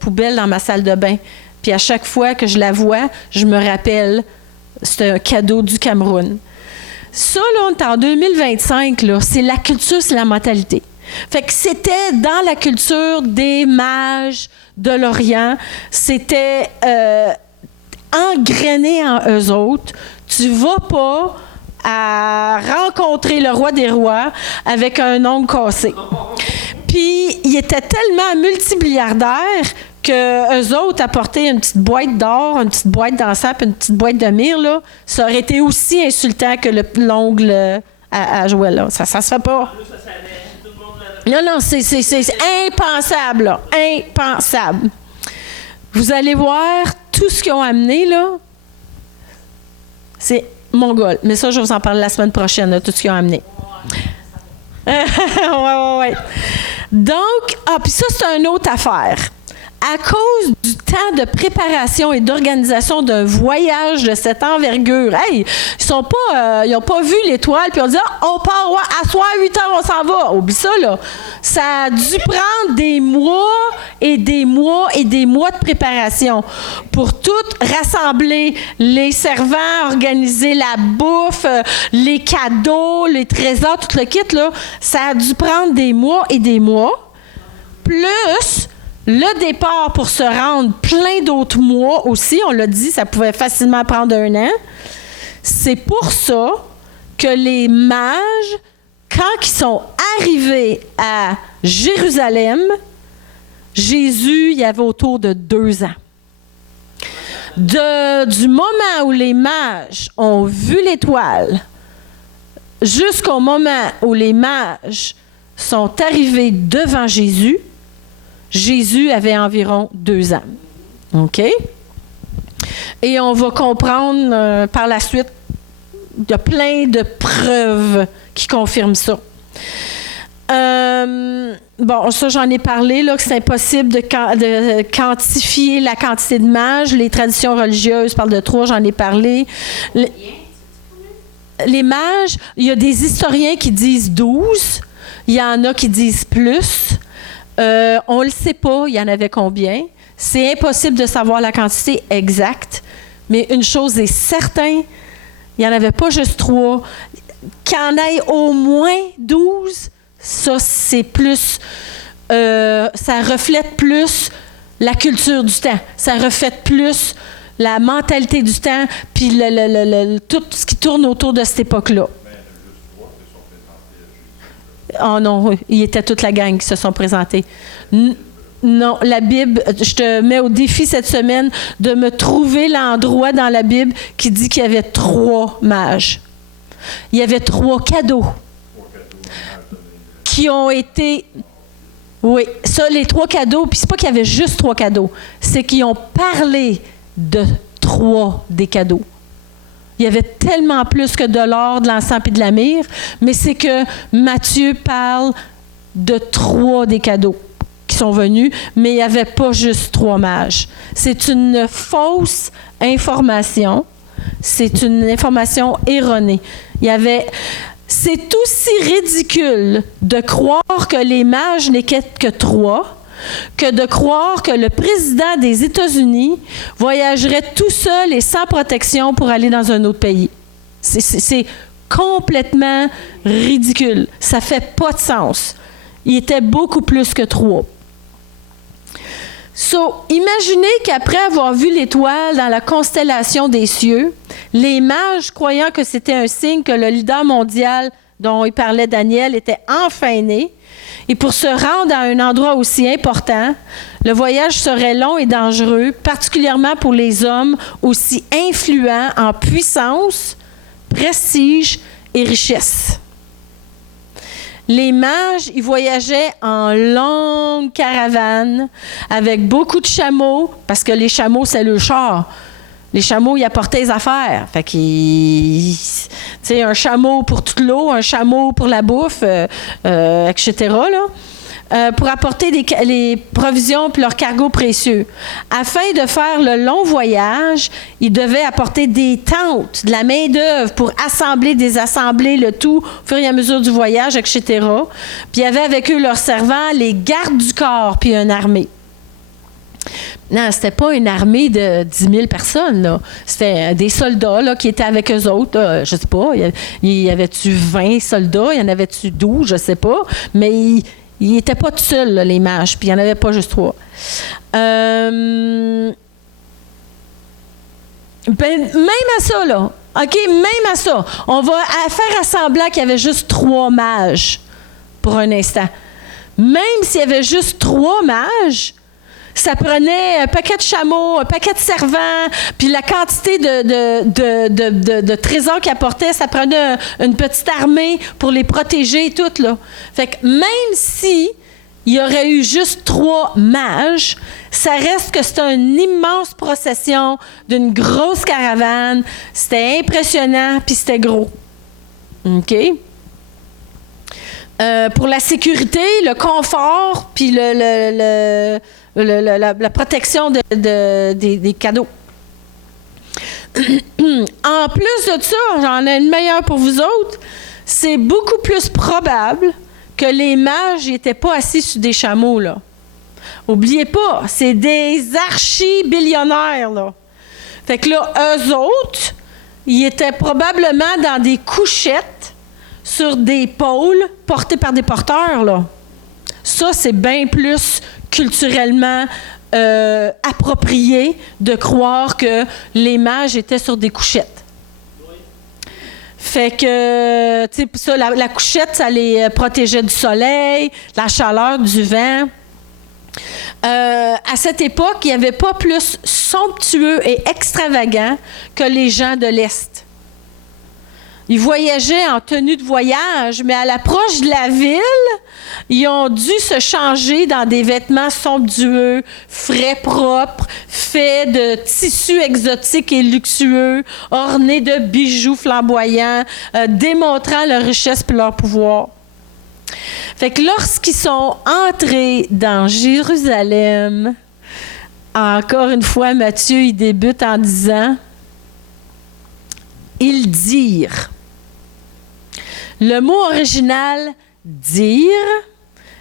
poubelle dans ma salle de bain. Puis à chaque fois que je la vois, je me rappelle, c'est un cadeau du Cameroun. Ça, là, on est en 2025, là, c'est la culture, c'est la mentalité. Fait que c'était dans la culture des mages de l'Orient, c'était engrainé en eux autres. Tu vas pas à rencontrer le roi des rois avec un ongle cassé. Puis, il était tellement multimilliardaire qu'eux autres apportaient une petite boîte d'or, une petite boîte d'encens, puis une petite boîte de myrrhe, là, ça aurait été aussi insultant que l'ongle à Joël. Là. Ça se fait pas. Non, c'est impensable, là. Impensable. Vous allez voir tout ce qu'ils ont amené, là. C'est mongol. Mais ça, je vais vous en parler la semaine prochaine, là, tout ce qu'ils ont amené. Ouais. Donc, puis ça, c'est une autre affaire. À cause du temps de préparation et d'organisation d'un voyage de cette envergure, hey, ils n'ont pas vu l'étoile, puis on dit on part, à soir, 8 heures, on s'en va. Oublie ça, là. Ça a dû prendre des mois et des mois et des mois de préparation pour tout rassembler, les servants, organiser la bouffe, les cadeaux, les trésors, tout le kit, là. Ça a dû prendre des mois et des mois, plus le départ pour se rendre plein d'autres mois aussi. On l'a dit, ça pouvait facilement prendre 1 an. C'est pour ça que les mages, quand ils sont arrivés à Jérusalem, Jésus, il y avait autour de 2 ans. Du moment où les mages ont vu l'étoile jusqu'au moment où les mages sont arrivés devant Jésus, Jésus avait environ 2 ans. OK? Et on va comprendre par la suite, il y a plein de preuves qui confirment ça. Bon, ça, j'en ai parlé, là, que c'est impossible de quantifier la quantité de mages. Les traditions religieuses parlent de 3, j'en ai parlé. Les mages, il y a des historiens qui disent 12. Il y en a qui disent plus. On ne le sait pas, il y en avait combien. C'est impossible de savoir la quantité exacte, mais une chose est certaine, il n'y en avait pas juste 3. Qu'il y en ait au moins 12, ça, c'est plus... ça reflète plus la culture du temps. Ça reflète plus la mentalité du temps, puis tout ce qui tourne autour de cette époque-là. Oh non, il était toute la gang qui se sont présentés. Non, la Bible, je te mets au défi cette semaine de me trouver l'endroit dans la Bible qui dit qu'il y avait 3 mages. Il y avait 3 cadeaux qui ont été... Oui, ça, les 3 cadeaux, puis c'est pas qu'il y avait juste 3 cadeaux, c'est qu'ils ont parlé de 3 des cadeaux. Il y avait tellement plus que de l'or, de l'encens et de la myrrhe, mais c'est que Matthieu parle de 3 des cadeaux qui sont venus, mais il n'y avait pas juste 3 mages. C'est une fausse information. C'est une information erronée. C'est aussi ridicule de croire que les mages n'étaient que 3 que de croire que le président des États-Unis voyagerait tout seul et sans protection pour aller dans un autre pays. C'est complètement ridicule. Ça ne fait pas de sens. Il était beaucoup plus que 3. Imaginez qu'après avoir vu l'étoile dans la constellation des cieux, les mages, croyant que c'était un signe que le leader mondial dont il parlait Daniel était enfin né, et pour se rendre à un endroit aussi important, le voyage serait long et dangereux, particulièrement pour les hommes aussi influents en puissance, prestige et richesse. Les mages, ils voyageaient en longue caravane avec beaucoup de chameaux, parce que les chameaux, c'est le char. Les chameaux, ils apportaient les affaires. Fait qu'ils... Tu sais, un chameau pour toute l'eau, un chameau pour la bouffe, etc., là, pour apporter les provisions puis leurs cargos précieux. Afin de faire le long voyage, ils devaient apporter des tentes, de la main-d'œuvre pour assembler, désassembler le tout au fur et à mesure du voyage, etc. Puis il y avait avec eux leurs servants, les gardes du corps, puis une armée. Non, c'était pas une armée de 10 000 personnes, là. C'était des soldats là, qui étaient avec eux autres. Je sais pas, il y avait-tu 20 soldats? Il y en avait-tu 12? Je sais pas. Mais ils n'étaient pas tout seuls, là, les mages, puis il n'y en avait pas juste 3. Même à ça, là. OK, même à ça. On va faire à semblant qu'il y avait juste 3 mages pour un instant. Même s'il y avait juste 3 mages, ça prenait un paquet de chameaux, un paquet de servants, puis la quantité de trésors qu'ils apportaient, ça prenait une petite armée pour les protéger et tout, là. Fait que même si il y aurait eu juste 3 mages, ça reste que c'était une immense procession d'une grosse caravane. C'était impressionnant, puis c'était gros. OK? Pour la sécurité, le confort, puis la protection des cadeaux. En plus de ça, j'en ai une meilleure pour vous autres. C'est beaucoup plus probable que les mages n'étaient pas assis sur des chameaux, là. Oubliez pas, c'est des archi-billionnaires, là. Fait que là, eux autres, ils étaient probablement dans des couchettes sur des pôles portés par des porteurs, là. Ça, c'est bien plus culturellement approprié de croire que les mages étaient sur des couchettes. Fait que, tu sais, ça, la couchette, ça les protégeait du soleil, de la chaleur, du vent. À cette époque, il n'y avait pas plus somptueux et extravagant que les gens de l'Est. Ils voyageaient en tenue de voyage, mais à l'approche de la ville, ils ont dû se changer dans des vêtements somptueux, frais, propres, faits de tissus exotiques et luxueux, ornés de bijoux flamboyants, démontrant leur richesse et leur pouvoir. Fait que lorsqu'ils sont entrés dans Jérusalem, encore une fois, Matthieu, il débute en disant « Ils dirent ». Le mot original « dire »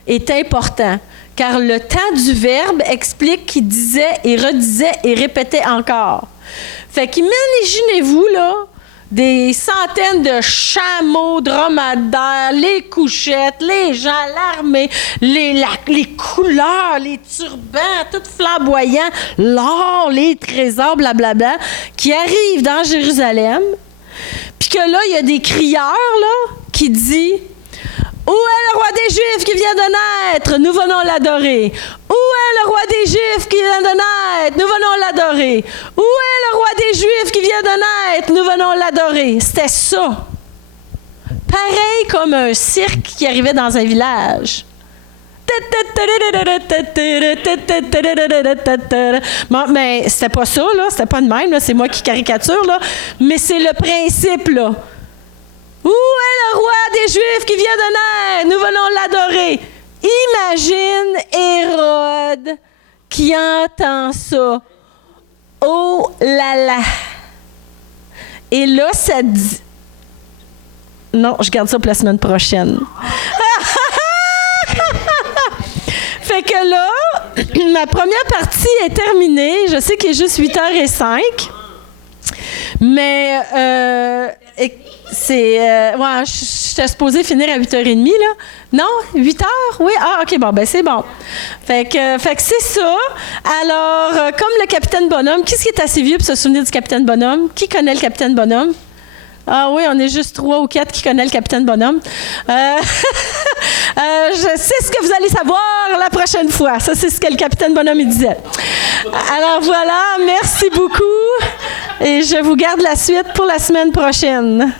est important, car le temps du verbe explique qu'il disait et redisait et répétait encore. Fait qu'imaginez-vous, là, des centaines de chameaux, dromadaires, les couchettes, les gens, l'armée, les couleurs, les turbans, tout flamboyant, l'or, les trésors, blablabla, qui arrivent dans Jérusalem. Puis que là, il y a des crieurs, là, qui disent « Où est le roi des Juifs qui vient de naître? Nous venons l'adorer. Où est le roi des Juifs qui vient de naître? Nous venons l'adorer. Où est le roi des Juifs qui vient de naître? Nous venons l'adorer. » C'était ça. Pareil comme un cirque qui arrivait dans un village. Bon, mais c'était pas ça, là. C'était pas de même, là. C'est moi qui caricature, là. Mais c'est le principe, là. Où est le roi des Juifs qui vient de naître? Nous venons l'adorer. Imagine Hérode qui entend ça. Oh là là! Et là, ça dit... Non, je garde ça pour la semaine prochaine. Fait que là, ma première partie est terminée. Je sais qu'il est juste 8h05. Mais ouais, j'étais supposée finir à 8h30, là. Non? 8h? Oui? Ah, OK, bon, ben c'est bon. Fait que c'est ça. Alors, comme le Capitaine Bonhomme, qui est assez vieux pour se souvenir du Capitaine Bonhomme? Qui connaît le Capitaine Bonhomme? Ah oui, on est juste 3 ou 4 qui connaissent le Capitaine Bonhomme. Je sais ce que vous allez savoir la prochaine fois. Ça, c'est ce que le Capitaine Bonhomme il disait. Alors voilà, merci beaucoup. Et je vous garde la suite pour la semaine prochaine.